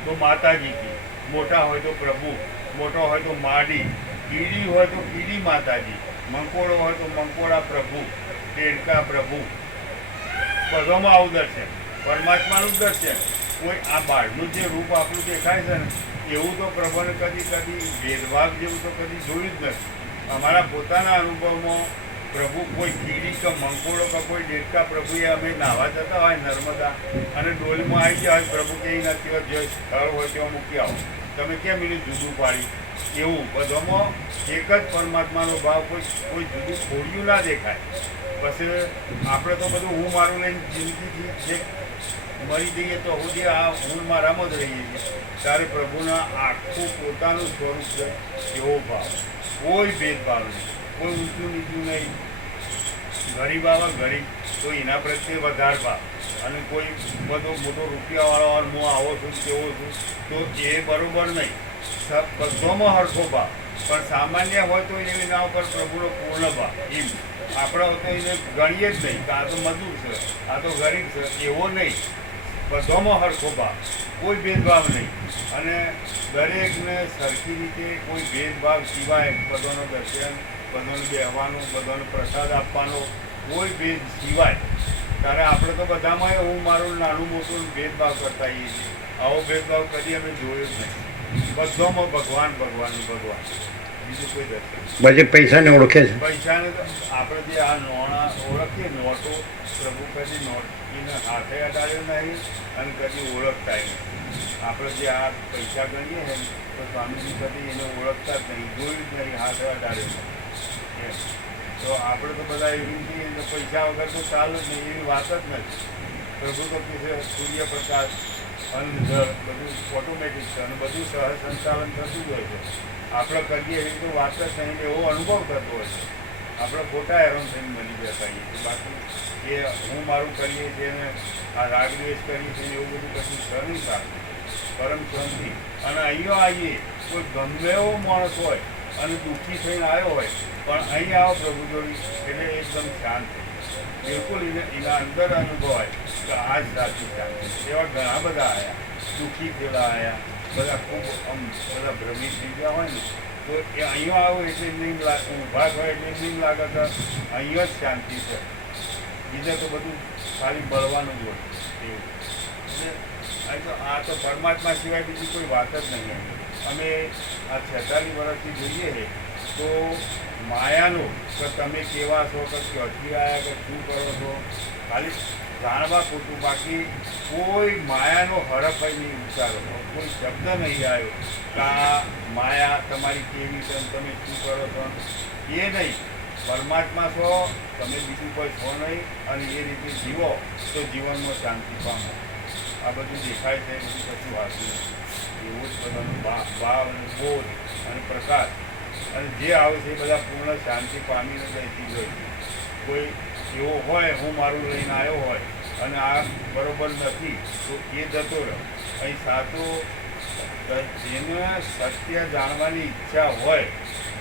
તો માતાજી કી, મોટા હોય તો પ્રભુ, મોટો હોય તો માડી, કીડી હોય તો કીડી માતાજી, મંકોડો હોય તો મંકોડા પ્રભુ, ટેડકા પ્રભુ. બધામાં આવું દર્શન, પરમાત્માનું જ દર્શન. કોઈ આ બહારનું જે રૂપ આપણું દેખાય છે ને એવું તો પ્રભુને કદી ભેદભાવ જેવું તો કદી જોયું જ નથી. અમારા પોતાના અનુભવમાં પ્રભુ કોઈ કીડી કે મંકોડો કે કોઈ ડેડકા પ્રભુએ અમે નાહવા જતા હોય નર્મદા અને ડોલમાં આવી ગયા હોય, પ્રભુ કહી નથી હોય જે સ્થળ હોય તેમાં મૂકી આવો, તમે કેમ એને જુદું પાડી? એવું બધામાં એક જ પરમાત્માનો ભાવ, કોઈ જુદું ખોડિયું ના દેખાય. પછી આપણે તો બધું હું મારું લઈને જિંદગીથી જે મરી જઈએ તો સુધી આ હું મારામાં જ રહીએ છીએ. ત્યારે પ્રભુના આખું પોતાનું સ્વરૂપ છે એવો ભાવ, કોઈ ભેદભાવ નહીં, કોઈ ઊંચું નીચું નહીં. ગરીબ આવે ગરીબ તો એના પ્રત્યે વધારે ભાવ, અને કોઈ બધો મોટો રૂપિયાવાળો અને હું આવો છું તેવો છું તો એ બરાબર નહીં. બધામાં હરખો ભાવ, પણ સામાન્ય હોય તો એના ઉપર પ્રભુનો પૂર્ણ ભાવ. એમ આપણે તો એને ગણીએ જ નહીં કે આ તો મજૂર છે, આ તો ગરીબ છે, એવો નહીં. બધામાં હરખો ભાવ, કોઈ ભેદભાવ નહીં. અને દરેકને સરખી રીતે કોઈ ભેદભાવ સિવાય બધાનો દર્શન, બધાને બેહવાનું, બધાને પ્રસાદ આપવાનો, કોઈ ભેદ સિવાય. ત્યારે આપણે તો બધામાં હું મારું નાનું મોટું ભેદભાવ કરતા આવીએ છીએ. આવો ભેદભાવ કદી અમે જોયો જ નહીં. બધામાં ભગવાન ભગવાન ભગવાન, બીજું કોઈ દર્શન. પછી પૈસાને ઓળખે છે. પૈસાને તો આપણે જે આ નોણા ઓળખીએ, નોટો પ્રભુ કદી નોટ એને હાથે અડાડ્યો નહીં અને કદી ઓળખતા નહીં. આપણે જે આ પૈસા ગણીએ ને તો સ્વામીજી કદી એને ઓળખતા જ નહીં, જોયું જ નહીં, હાથે અડાડ્યો નહીં. તો આપણે તો બધા એવી રીતે પૈસા વગર તો ચાલુ જ નહીં, એવી વાત જ નથી. પ્રભુ તો કે છે સૂર્યપ્રકાશ અનજળ બધું ઓટોમેટિક છે અને બધું સહ સંચાલન થતું જ હોય છે. આપણે કરીએ એવી તો વાત જ નહીં, એવો અનુભવ થતો હોય છે. આપણે ખોટા હેરાન થઈને મળી જતા હોઈએ છીએ. બાકી એ હું મારું કરીએ છીએ અને આ રાગદ્વેષ કરીએ છીએ એવું બધું કશું સર નહીં સારું, પરમ શાંતિ. અને અહીંયા આવીએ કોઈ ગમે એવો માણસ હોય અને દુઃખી થઈને આવ્યો હોય પણ અહીં આવો પ્રભુ જોડી એટલે એકદમ શાંત, બિલકુલ એના અંદર અનુભવાય કે આ જ સાચી શાંતિ. એવા ઘણા બધા આવ્યા, દુઃખી થયેલા આવ્યા, બધા ખૂબ બધા ભ્રમિત થઈ ગયા હોય ને તો એ અહીંયા આવો એટલે નહીં લાગે, ઊભા હોય એટલે નહીં લાગે કે અહીંયા જ શાંતિ છે. બીજે તો બધું ખાલી બળવાનું જ હોય એવું. એટલે આ તો પરમાત્મા સિવાય બીજી કોઈ વાત જ નહીં. અમે આ 46 વર્ષથી જોઈએ તો માયાનું કે તમે કેવા છો, કે ક્યાંથી આવ્યા, કે શું કરો છો, ખાલી જાણવા પૂરતું. બાકી કોઈ માયાનો હરફાઈ નહીં ઉચ્ચારો, કોઈ શબ્દ નહીં આવ્યો કે આ માયા તમારી કેવી છે, તમે શું કરો છો, એ નહીં. પરમાત્મા છો તમે, બીજું કોઈ છો નહીં, અને એ રીતે જીવો તો જીવનમાં શાંતિ પામો. આ બધું દેખાય છે, બધું કશું વાંચું એવું જ બધાનું ભાવ અને બોધ અને પ્રકાશ અને જે આવે છે એ બધા પૂર્ણ શાંતિ પામીને જઈતી હોય. કોઈ એવો હોય હું મારું લઈને આવ્યો હોય અને આ બરાબર નથી તો એ જતો રહે. અહીં સાચો જેને સત્ય જાણવાની ઈચ્છા હોય,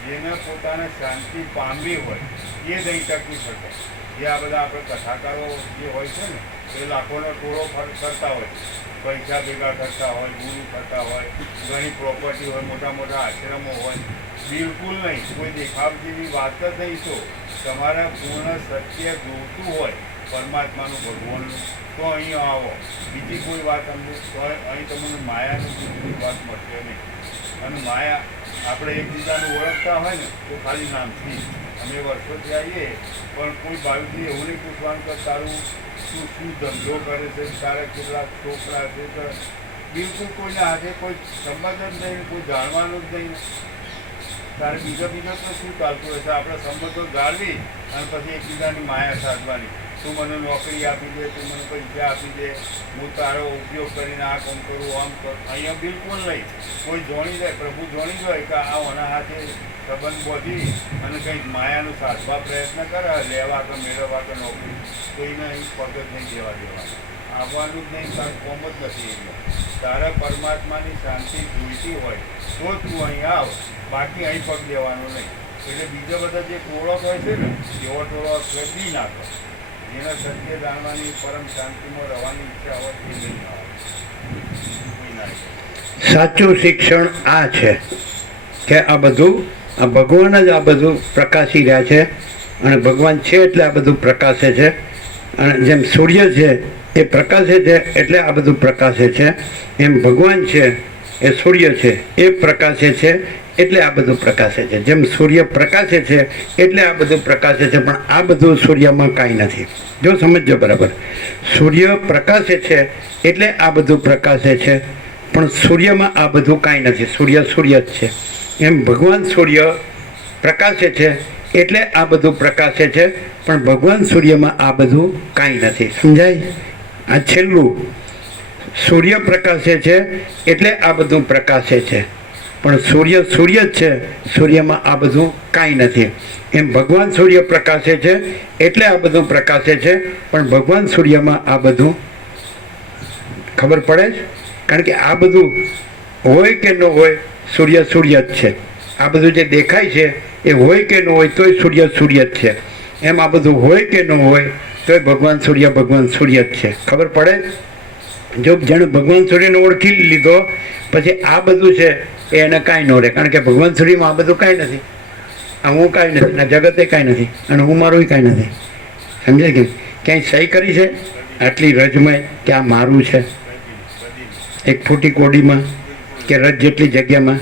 જેને પોતાને શાંતિ પામવી હોય એ નહીં ટકી શકે. જે આ બધા આપણે કથાકારો જે હોય છે ને એ લાખોનો ટોળો કરતા હોય, પૈસા ભેગા કરતા હોય, ગુરુ કરતા હોય, ઘણી પ્રોપર્ટી હોય, મોટા મોટા આશ્રમો હોય. બિલકુલ નહીં, કોઈ દેખાવ જેવી વાત જ નહીં. તો તમારે પૂર્ણ સત્ય જોતું હોય પરમાત્માનું, ભગવાનનું, તો અહીં આવો. બીજી કોઈ વાત અમને તો અહીં તમને માયાની કોઈ વાત મળશે નહીં. અને માયા આપણે એકબીજાને ઓળખતા હોય ને તો ખાલી નામથી અમે વર્ષોથી આવીએ પણ કોઈ ભાવિકથી એવું નહીં પૂછવાનું કે તારું શું ધંધો કરે છે, તારા કેટલા છોકરા છે, તો બિલકુલ કોઈના હાથે કોઈ સંબંધ જ નહીં, કોઈ જાણવાનું જ નહીં. તારે બીજો તો શું ચાલતું હોય છે? આપણે સંબંધો જાળવી અને પછી એકબીજાની માયા સાધવાની. તું મને નોકરી આપી દે, તું મને પૈસા આપી દે, હું તારો ઉપયોગ કરીને આ કામ કરું, આમ કરું. અહીંયા બિલકુલ નહીં. કોઈ જોણી જાય, પ્રભુ જોણી જાય કે આ ઓના હાથે સંબંધ બોધી અને કંઈક માયાનું સાધવા પ્રયત્ન કરે, લેવા કે મેળવવા કે નોકરી, તો એને અહીં પગ જ નહીં દેવા દેવા, આવવાનું જ નહીં. તારું કોમ જ નથી. અહીંયા તારે પરમાત્માની શાંતિ જોઈતી હોય તો તું અહીં આવ, બાકી અહીં પગ દેવાનો નહીં. એટલે બીજા બધા જે ટોળક હોય છે ને એવો ટોળક બી નાખો. જેને સત્ય જાણવાની પરમ શાંતિમાં રહેવાની ઈચ્છા હોય એ બી ના આવે. સાચું શિક્ષણ આ છે કે આ બધું આ ભગવાન જ આ બધું પ્રકાશી રહ્યા છે અને ભગવાન છે એટલે આ બધું પ્રકાશે છે અને જેમ સૂર્ય છે એ પ્રકાશે છે એટલે આ બધું પ્રકાશે છે એમ ભગવાન છે એ સૂર્ય છે એ પ્રકાશે છે એટલે આ બધું પ્રકાશે છે. જેમ સૂર્ય પ્રકાશે છે એટલે આ બધું પ્રકાશે છે પણ આ બધું સૂર્યમાં કાંઈ નથી. જો સમજજો બરાબર, સૂર્ય પ્રકાશે છે એટલે આ બધું પ્રકાશે છે પણ સૂર્યમાં આ બધું કાંઈ નથી. સૂર્ય સૂર્ય જ છે. એમ ભગવાન સૂર્ય પ્રકાશે છે એટલે આ બધું પ્રકાશે છે પણ ભગવાન સૂર્યમાં આ બધું કાંઈ નથી. સમજાય? આ છેલ્લું, સૂર્ય પ્રકાશે છે એટલે આ બધું પ્રકાશે છે પણ સૂર્ય સૂર્ય જ છે, સૂર્યમાં આ બધું કાંઈ નથી. એમ ભગવાન સૂર્ય પ્રકાશે છે એટલે આ બધું પ્રકાશે છે પણ ભગવાન સૂર્યમાં આ બધું ખબર પડે છે. કારણ કે આ બધું હોય કે ન હોય સૂર્ય સૂર્ય જ છે. આ બધું જે દેખાય છે એ હોય કે ન હોય તોય સૂર્ય સૂર્ય જ છે. એમ આ બધું હોય કે ન હોય તોય ભગવાન સૂર્ય જ છે. ખબર પડે? જો જેણે ભગવાન સૂર્યને ઓળખી લીધો પછી આ બધું છે એ એને કાંઈ ન રહે. કારણ કે ભગવાન સૂર્યમાં આ બધું કાંઈ નથી. આ હું કાંઈ નથી, આ જગતે કાંઈ નથી અને હું મારું કાંઈ નથી. સમજાય કે ક્યાંય સહી કરી છે આટલી રજમાં કે આ મારું છે? એક ફૂટી કોડીમાં કે રજ જેટલી જગ્યામાં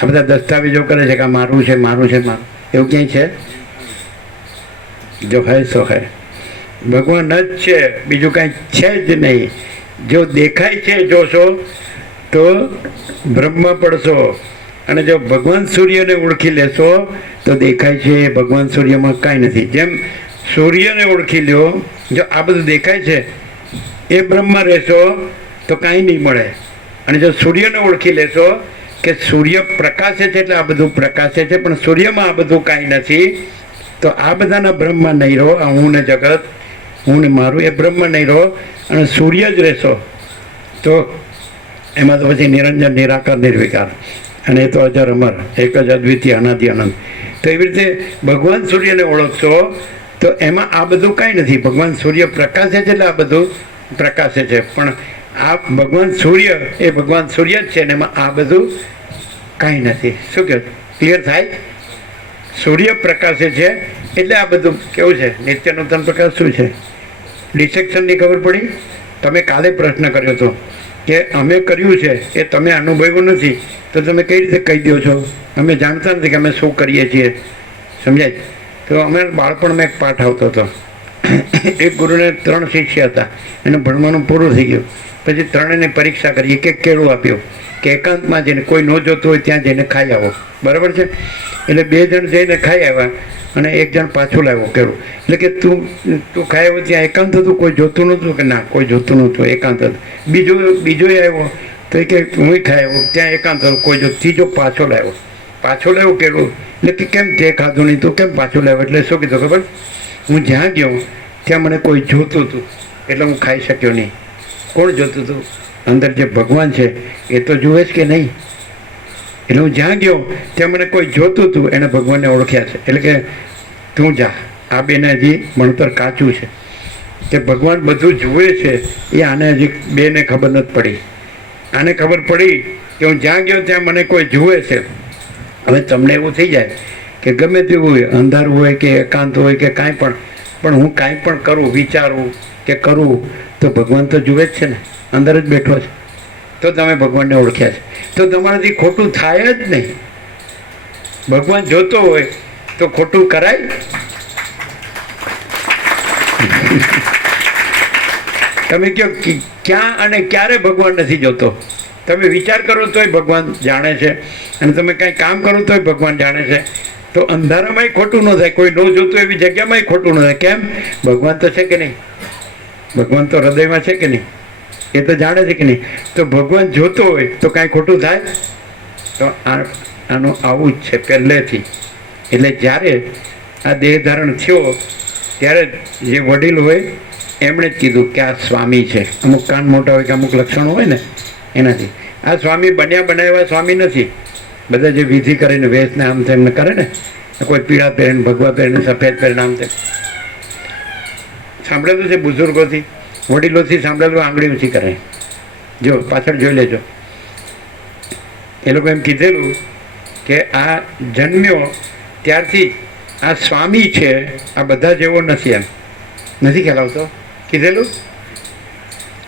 આ બધા દસ્તાવેજો કરે છે કે આ મારું છે મારું છે મારું, એવું ક્યાંય છે? જો હૈ સો હૈ, ભગવાન જ છે, બીજું કાંઈ છે જ નહીં. જો દેખાય છે જોશો તો બ્રહ્મ પડશો અને જો ભગવાન સૂર્યને ઓળખી લેશો તો દેખાય છે ભગવાન સૂર્યમાં કાંઈ નથી. જેમ સૂર્યને ઓળખી લ્યો, જો આ બધું દેખાય છે એ બ્રહ્મ રહેશો તો કાંઈ નહીં મળે. અને જો સૂર્યને ઓળખી લેશો કે સૂર્ય પ્રકાશે છે એટલે આ બધું પ્રકાશે છે પણ સૂર્યમાં આ બધું કાંઈ નથી તો આ બધાના બ્રહ્મ નહીં રહો. આ હું ને જગત, હું ને મારું એ બ્રહ્મ નહીં રહો અને સૂર્ય જ રહેશો તો એમાં તો પછી નિરંજન નિરાકાર નિર્વિકાર અને એ તો અજર અમર, એક જ અદ્વિતીય અનાદિ અનંત. તો એવી રીતે ભગવાન સૂર્યને ઓળખશો તો એમાં આ બધું કાંઈ નથી. ભગવાન સૂર્ય પ્રકાશે છે એટલે આ બધું પ્રકાશે છે પણ આ ભગવાન સૂર્ય એ ભગવાન સૂર્ય જ છે ને એમાં આ બધું કાંઈ નથી. શું કહે? ક્લિયર થાય? સૂર્ય પ્રકાશે છે એટલે આ બધું કેવું છે? નિત્ય નૂતન પ્રકાશ શું છે? ડિસેક્શનની ખબર પડી? તમે કાલે પ્રશ્ન કર્યો હતો કે અમે કર્યું છે એ તમે અનુભવ્યું નથી તો તમે કઈ રીતે કહી દો છો? અમે જાણતા નથી કે અમે શું કરીએ છીએ. સમજાય? તો અમે બાળપણમાં એક પાઠ આવતો હતો. એક ગુરુને 3 શિષ્ય હતા, એનું ભણવાનું પૂરું થઈ ગયું. પછી 3 પરીક્ષા કરી, એક એક કેળું આપ્યું કે એકાંતમાં જઈને કોઈ ન જોતું હોય ત્યાં જઈને ખાઈ આવો. બરાબર છે? એટલે 2 જણ જઈને ખાઈ આવ્યા અને 1 જણ પાછું લાવ્યો કેળું. એટલે કે તું ખાઈ આવ્યો ત્યાં એકાંત હતું, કોઈ જોતું નહોતું? કે ના, કોઈ જોતું નહોતું, એકાંત હતું. બીજો આવ્યો તો એ કે હું ખાઈ આવ્યો ત્યાં એકાંત હતું, કોઈ જો. ત્રીજો પાછો લાવ્યો કેળું. એટલે કે કેમ તે ખાધું નહીં, તું કેમ પાછું લાવ્યો? એટલે શું કીધું ખબર? હું જ્યાં ગયો ત્યાં મને કોઈ જોતું હતું એટલે હું ખાઈ શક્યો નહીં. કોણ જોતું હતું? અંદર જે ભગવાન છે એ તો જુએ જ કે નહીં. એટલે હું જ્યાં ગયો ત્યાં મને કોઈ જોતું હતું, એને ભગવાનને ઓળખ્યા છે. એટલે કે તું જા, આ બેને હજી ભણતર કાચું છે કે ભગવાન બધું જુએ છે એ આને હજી બેને ખબર નથી પડી. આને ખબર પડી કે હું જ્યાં ગયો ત્યાં મને કોઈ જુએ છે. હવે તમને એવું થઈ જાય કે ગમે તેવું હોય, અંધારું હોય કે એકાંત હોય કે કાંઈ પણ હું કાંઈ પણ કરું, વિચારું કે કરું તો ભગવાન તો જુએ જ છે ને, અંદર જ બેઠો છે. તો તમે ભગવાનને ઓળખ્યા છે. તો તમારાથી ખોટું થાય જ નહીં. ભગવાન જોતો હોય તો ખોટું કરાય? તમે કહો ક્યાં અને ક્યારે ભગવાન નથી જોતો? તમે વિચાર કરો તોય ભગવાન જાણે છે અને તમે કાંઈ કામ કરો તોય ભગવાન જાણે છે. તો અંધારામાંય ખોટું ન થાય, કોઈ ન જોતું એવી જગ્યામાંય ખોટું ન થાય. કેમ? ભગવાન તો છે કે નહીં? ભગવાન તો હૃદયમાં છે કે નહીં? એ તો જાણે છે કે નહીં? તો ભગવાન જોતો હોય તો કાંઈ ખોટું થાય? તો આનું આવું જ છે પહેલેથી. એટલે જ્યારે આ દેહ ધારણ થયો ત્યારે જે વડીલ હોય એમણે જ કીધું કે આ સ્વામી છે. અમુક કાન મોટા હોય કે અમુક લક્ષણો હોય ને એનાથી. આ સ્વામી બન્યા બનાવ્યા સ્વામી નથી. બધા જે વિધિ કરીને વેશને આમ તેમને કરે ને, કોઈ પીળા પહેરીને, ભગવા પહેરીને, સફેદ પહેરીને આમ તેમ સાંભળેલું છે બુઝુર્ગોથી, વડીલોથી સાંભળેલું, આંગળી ઊંચી કરે. જો પાછળ જોઈ લેજો. એ લોકો એમ કીધેલું કે આ જન્મ્યો ત્યારથી આ સ્વામી છે, આ બધા જેવો નથી. એમ નથી ખ્યાલ આવતો? કીધેલું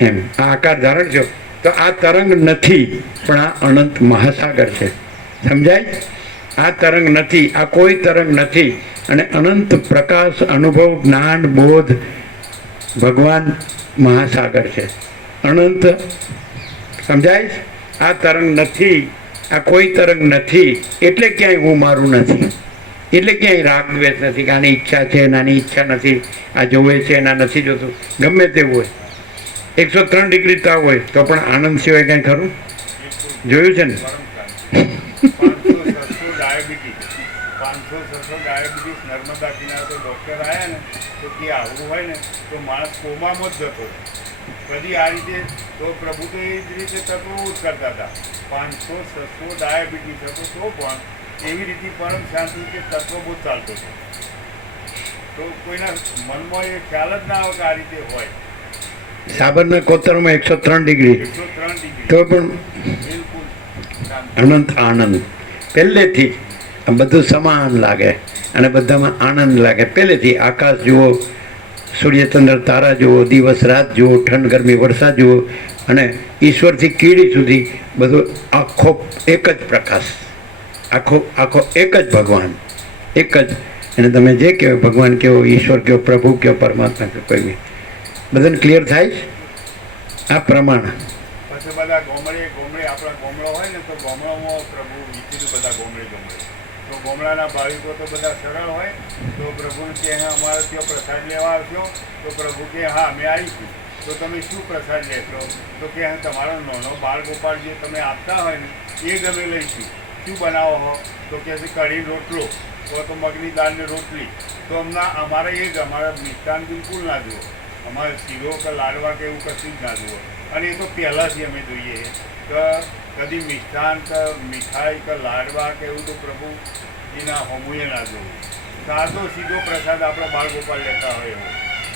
એમ. આ આકાર ધારણ છો તો આ તરંગ નથી, પણ આ અનંત મહાસાગર છે. સમજાય? આ તરંગ નથી, આ કોઈ તરંગ નથી, અને અનંત પ્રકાશ, અનુભવ, જ્ઞાન, બોધ, ભગવાન મહાસાગર છે. અનંત. સમજાય? આ તરંગ નથી, આ કોઈ તરંગ નથી, એટલે ક્યાંય હું મારું નથી, એટલે ક્યાંય રાગ દ્વેષ નથી કે આની ઈચ્છા છે, નાની ઈચ્છા નથી, આ જોવે છે, એના નથી જોતું. ગમે તેવું હોય, 103 ડિગ્રી તાવ હોય તો પણ આનંદ સિવાય કંઈ ખરું? જોયું છે ને? 500-600 ડાયાબિટીસ નર્મદા કિનારે તો ડૉક્ટર આવ્યા ને તો કે આવું હોય ને તો માણસ કોમામાં જ જતો. કદી આ રીતે તો પ્રભુ તો એ જ રીતે તત્વો જ કરતા હતા. 500-600 ડાયાબિટીસ હતો તો પણ એવી રીતે પરમ શાંતિ કે તત્વબોધ ચાલતો હતો. તો કોઈના મનમાં એ ખ્યાલ જ ના આવે કે આ રીતે હોય. સાબરના કોતરમાં 103 ડિગ્રી 103 ડિગ્રી તો પણ બિલકુલ શાંતિ. અનંત આનંદ. પહેલેથી જ આ બધું સમાન લાગે અને બધામાં આનંદ લાગે. પહેલેથી આકાશ જુઓ, સૂર્યચંદ્ર તારા જુઓ, દિવસ રાત જુઓ, ઠંડ ગરમી વરસાદ જુઓ, અને ઈશ્વરથી કીડી સુધી બધું આખો એક જ પ્રકાશ, આખો એક જ ભગવાન, એક જ. અને તમે જે કહો ભગવાન કહો, ઈશ્વર કહો, પ્રભુ કહો, પરમાત્મા કહો, કોઈ બી બધાને ક્લિયર થાય આ પ્રમાણ. પછી બધા ગોમડે આપણા ગોમડો હોય ને તો ગોમડામાં પ્રભુ વિચિત બધા ગોમડે તો ગોમડાના ભાવિકો તો બધા સરળ હોય. તો પ્રભુને કે હા અમારે ત્યાં પ્રસાદ લેવા આવશો? તો પ્રભુ કે હા અમે આવીશું. તો તમે શું પ્રસાદ લેશો? તો કે હા તમારો નાનો બાળ ગોપાળ જે તમે આપતા હોય ને એ જ અમે લઈશું. શું બનાવો હો? તો કે કઢી રોટલો તો મગની દાળની રોટલી. તો અમારે એ જ, અમારા મિષ્ટાન બિલકુલ ના જુઓ, અમારે શીરો કે લાડવા કે એવું કશું જ ના જુઓ. અને એ તો પહેલાંથી અમે જોઈએ કે કદી મિષ્ટાન કે મીઠાઈ કે લાડવા કે એવું તો પ્રભુ એના હોમુએ ના જોવું. સાદો સીધો પ્રસાદ આપણા બાળગોપાલ લેતા હોય એવો.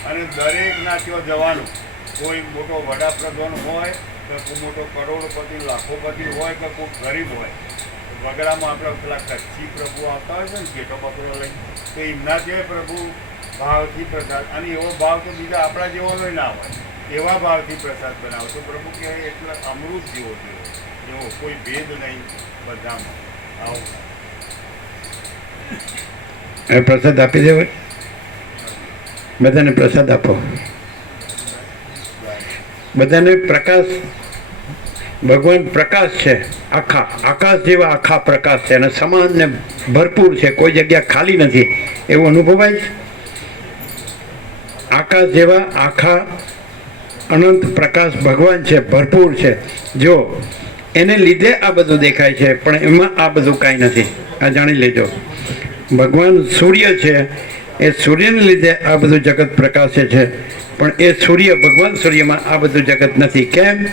અને દરેકના ત્યાં જવાનું, કોઈ મોટો વડાપ્રધાન હોય કે કોઈ મોટો કરોડપતિ લાખોપતિ હોય કે કોઈ ગરીબ હોય. વગડામાં આપણે પેલા કચ્છી પ્રભુ આવતા હોય છે ને ઘેટો બકરો લઈને, તો એમના જે પ્રભુ ભાવથી પ્રસાદ, અને એવો ભાવ તો બીજા આપણા જેવાનો ના હોય, એવા ભાવથી પ્રસાદ બનાવો તો પ્રભુ કહે એટલે અમૃત જેવો જેવો એવો કોઈ ભેદ નહીં બધામાં. આવું એ પ્રસાદ આપી દેવાય, બધાને પ્રસાદ આપો. બધાને પ્રકાશ, ભગવાન પ્રકાશ છે, આખા આકાશ જેવા આખા પ્રકાશ છે, અને સમાન ને ભરપૂર છે, કોઈ જગ્યા ખાલી નથી એવું અનુભવાય છે. આકાશ જેવા આખા અનંત પ્રકાશ ભગવાન છે, ભરપૂર છે. જો એને લીધે આ બધું દેખાય છે, પણ એમાં આ બધું કાંઈ નથી. આ જાણી લેજો. ભગવાન સૂર્ય છે, એ સૂર્યને લીધે આ બધું જગત પ્રકાશે છે, પણ એ સૂર્ય, ભગવાન સૂર્યમાં આ બધું જગત નથી. કેમ?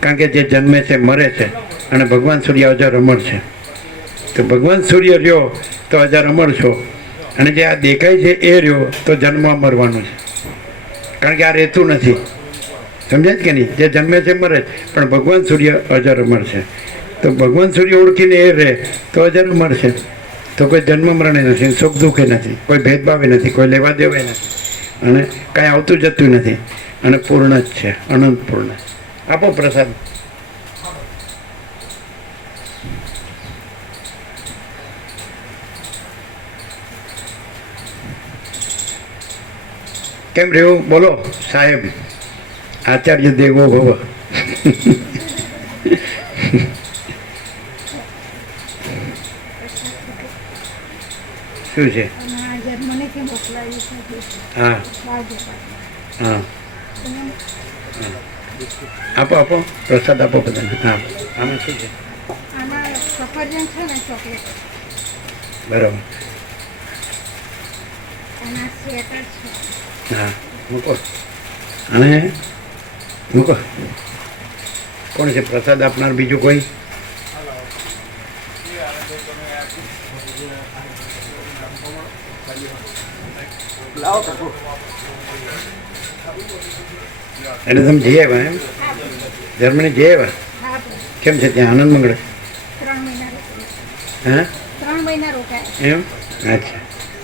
કારણ કે જે જન્મે છે મરે છે, અને ભગવાન સૂર્ય અજર અમર છે. તો ભગવાન સૂર્ય રહ્યો તો અજર અમર છો, અને જે આ દેખાય છે એ રહ્યો તો જન્મમાં મરવાનું છે, કારણ કે આ રહેતું નથી. સમજાય કે નહીં? જે જન્મે છે મરે, પણ ભગવાન સૂર્ય અજર અમર છે. તો ભગવાન સૂર્ય ઓળખીને એ રહે તો અજર અમર છે. તો કોઈ જન્મ મરણે નથી, સુખ દુઃખે નથી, કોઈ ભેદભાવે નથી, કોઈ લેવા દેવાય નથી, અને કાંઈ આવતું જતું નથી, અને પૂર્ણ જ છે, અનંત પૂર્ણ. આપો પ્રસાદ. કેમ રહ્યું? બોલો સાહેબ. આચાર્ય દેવો ભવ. શું છે? હા હા, આપો આપો પ્રસાદ આપો બધાને. હા, આમાં શું છે? બરાબર. હા, મૂકો. અને મૂકો. કોણ છે પ્રસાદ આપનાર? બીજું કોઈ? લાવો કાકો. એટલે તમે જઈ આવ્યા એમ? જર્મની જઈ આવ્યા? હા, કેમ છે ત્યાં આનંદ મંગળે? 3 મહિના રોકાયા. હા 3 મહિના રોકાયા. એમ? અચ્છા.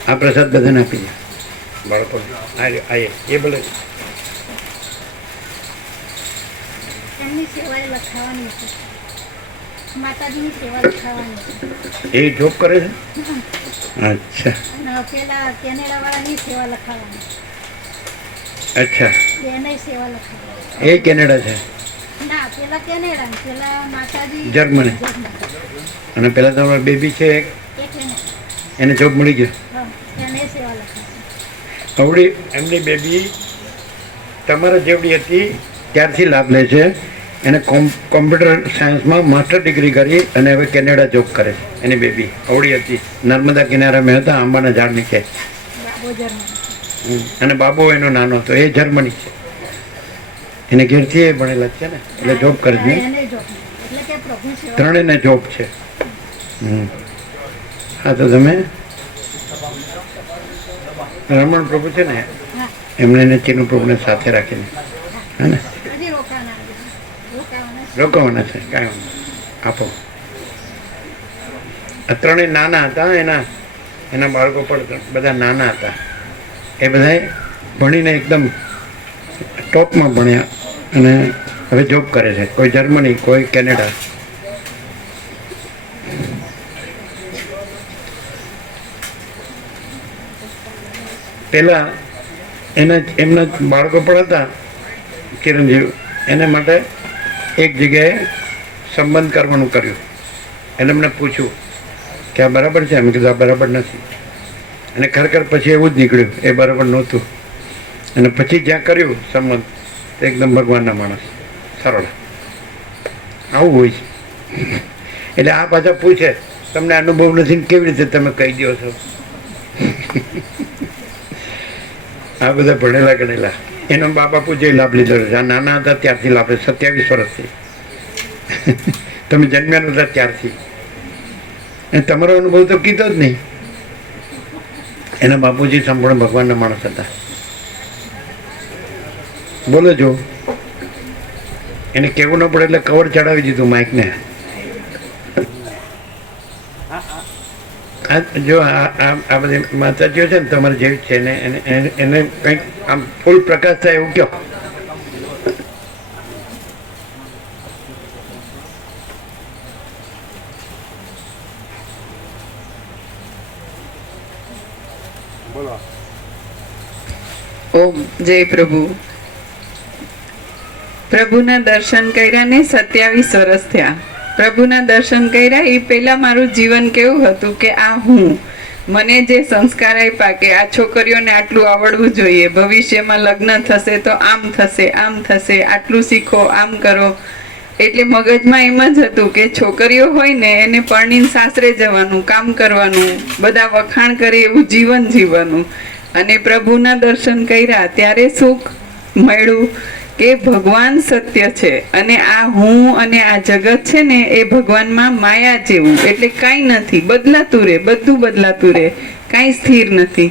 આ પ્રસાદ બધાને આપી દે બાળકો. એ ભલે એમની સેવાએ લખાવાની છે, માતાજીની સેવા લખાવાની છે. એ જોબ કરે છે? અચ્છા અને પેલા કેનેડાવાળાની સેવા લખાવાની, અચ્છા. એને સેવા લખાવાની. એ કેનેડા છે ના, પેલા કેનેડા, પેલા માતાજી જર્મની. અને પેલા તમારા બેબી છે એ કેનેડા. એને જોબ મળી ગયો? હા, એને સેવા લખાવાની. અવડી એમની બેબી તમારા જેવડી હતી ત્યારથી લાભ લે છે. એને કોમ્પ્યુટર સાયન્સમાં માસ્ટર ડિગ્રી કરી અને હવે કેનેડા જોબ કરે છે. એની બેબી અવડી હતી, નર્મદા કિનારા મેં હતા, આંબાના ઝાડ નીચે. બાબો જર્મની. અને બાબો એનો નાનો હતો, એ જર્મની છે. એને ઘેરથી એ ભણેલા જ છે ને, એટલે જોબ કરે છે. એને જોબ એટલે કે પ્રભુ સેવા. ત્રણેયને જોબ છે. હા, તો તમે રમણ પ્રભુ છે ને, હા, એમને ને ચીનુ પ્રભુને સાથે રાખીને હે ને હજી રોકાવાના છે. રોકાવાના છે. કાંઈ વાંધો નહીં. આપો. આ ત્રણેય નાના હતા, એના બાળકો પણ બધા નાના હતા. એ બધાએ ભણીને એકદમ ટોપમાં ભણ્યા અને હવે જોબ કરે છે. કોઈ જર્મની, કોઈ કેનેડા. પહેલાં એમના બાળકો પણ હતા ચિરંજીવ, એને માટે એક જગ્યાએ સંબંધ કરવાનું કર્યું. એટલે મને પૂછ્યું કે આ બરાબર છે? એમ કીધું આ બરાબર નથી. અને ખરેખર પછી એવું જ નીકળ્યું, એ બરાબર નહોતું. અને પછી જ્યાં કર્યું સંબંધ, તો એકદમ ભગવાનના માણસ, સરળ. આવું હોય છે. એટલે આ પાછા પૂછે તમને અનુભવ નથી ને કેવી રીતે તમે કહી દો છો? આ બધા ભણેલા ગણેલા. એનો બા બાપુ જે લાભ લીધો છે, આ નાના હતા ત્યારથી લાભ, 27 વર્ષથી. તમે જન્મ્યા નહોતા ત્યારથી. અને તમારો અનુભવ તો કીધો જ નહીં. એના બાપુજી સંપૂર્ણ ભગવાનના માણસ હતા. બોલો જો, એને કેવું ન પડે એટલે કવર ચડાવી દીધું માઇકને. જો આ બધી માતાજીઓ છે ને તમારે જેવી છે ને, એને કંઈક આમ ફૂલ પ્રકાશ થાય એવું કહો. બોલો. ઓમ જય પ્રભુ. પ્રભુના દર્શન કર્યા ને 27 વર્ષ થયા. પ્રભુના દર્શન કર્યા એ પહેલા મારું જીવન કેવું હતું કે આ હું, મને જે સંસ્કાર આપ્યા કે આ છોકરીઓને આટલું આવડવું જોઈએ, ભવિષ્યમાં લગ્ન થશે તો આમ થશે, આમ થશે, આટલું શીખો, આમ કરો. એટલે મગજમાં એમ જ હતું કે છોકરીઓ હોય ને એને પરણીને સાસરે જવાનું, કામ કરવાનું, બધા વખાણ કરે એવું જીવન જીવવાનું. અને પ્રભુના દર્શન કર્યા ત્યારે સુખ મળ્યું કે ભગવાન સત્ય છે અને આ હું અને આ જગત છે ને એ ભગવાનમાં માયા જેવું, એટલે કાંઈ નથી, બદલાતું રહે, બધું બદલાતું રહે, કાંઈ સ્થિર નથી.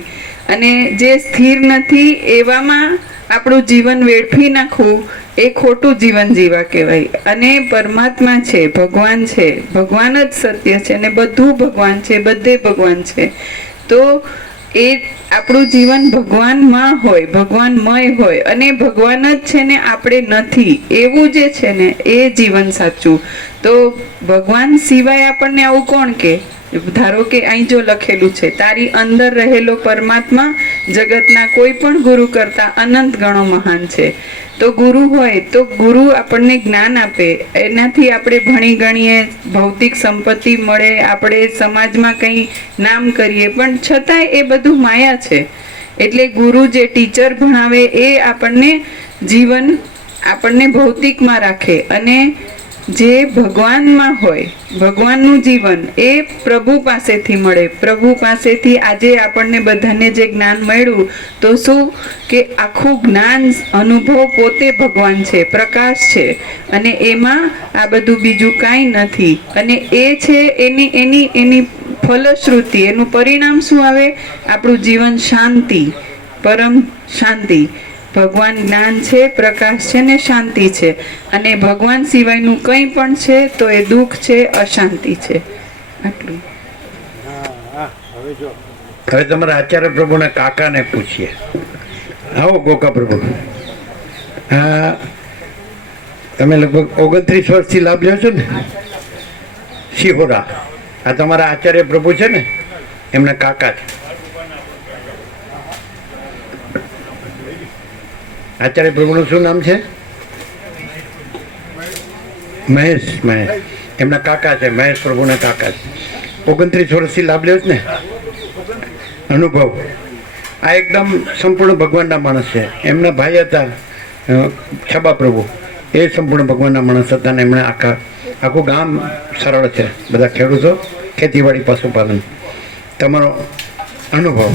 અને જે સ્થિર નથી એવામાં આપણું જીવન વેડફી નાખવું એ ખોટું જીવન જીવા કહેવાય. અને પરમાત્મા છે, ભગવાન છે, ભગવાન જ સત્ય છે અને બધું ભગવાન છે, બધે ભગવાન છે. તો એ આપણું જીવન ભગવાનમાં હોય, ભગવાનમય હોય અને ભગવાન જ છે ને આપણે નથી, એવું જે છે ને એ જીવન સાચું. તો ભગવાન સિવાય આપણને આવું કોણ કે? ધારો કે અહીં જો લખેલું છે તારી અંદર રહેલો પરમાત્મા જગતના કોઈ પણ ગુરુ કરતા અનંત ગણો મહાન છે. તો ગુરુ હોય તો ગુરુ આપણને જ્ઞાન આપે, એનાથી આપણે ભણી ગણીએ, ભૌતિક સંપત્તિ મળે, આપણે સમાજમાં કંઈ નામ કરીએ, પણ છતાંય એ બધું માયા છે. એટલે ગુરુ જે ટીચર ભણાવે એ આપણને જીવન, આપણને ભૌતિકમાં રાખે. અને જે ભગવાનમાં હોય, ભગવાનનું જીવન એ પ્રભુ પાસેથી મળે. પ્રભુ પાસેથી આજે આપણને બધાને જે જ્ઞાન મળ્યું તો શું કે આખું જ્ઞાન અનુભવ પોતે ભગવાન છે, પ્રકાશ છે અને એમાં આ બધું બીજું કાંઈ નથી. અને એ છે એની ફલશ્રુતિ, એનું પરિણામ શું આવે? આપણું જીવન શાંતિ, પરમ શાંતિ. ભગવાન જ્ઞાન છે, પ્રકાશ છે ને શાંતિ છે, અને ભગવાન સિવાયનું કંઈ પણ છે તો એ દુઃખ છે, અશાંતિ છે. આટલું. હા હવે જો હવે તમારા આચાર્ય પ્રભુના કાકાને પૂછીએ. આવો ગોકા પ્રભુ. હા, તમે લગભગ 29 વર્ષથી લાભ લ્યો છો ને શિહોરા. આ તમારા આચાર્ય પ્રભુ છે ને, એમના કાકા છે. આચાર્ય પ્રભુનું શું નામ છે? મહેશ. એમના કાકા છે, મહેશ પ્રભુના કાકા છે. 29 વર્ષથી લાભ લ્યો છે ને, અનુભવ. આ એકદમ સંપૂર્ણ ભગવાનના માણસ છે. એમના ભાઈ હતા છબા પ્રભુ, એ સંપૂર્ણ ભગવાનના માણસ હતા ને એમણે આખું ગામ સરળ છે, બધા ખેડૂતો, ખેતીવાડી, પશુપાલન. તમારો અનુભવ.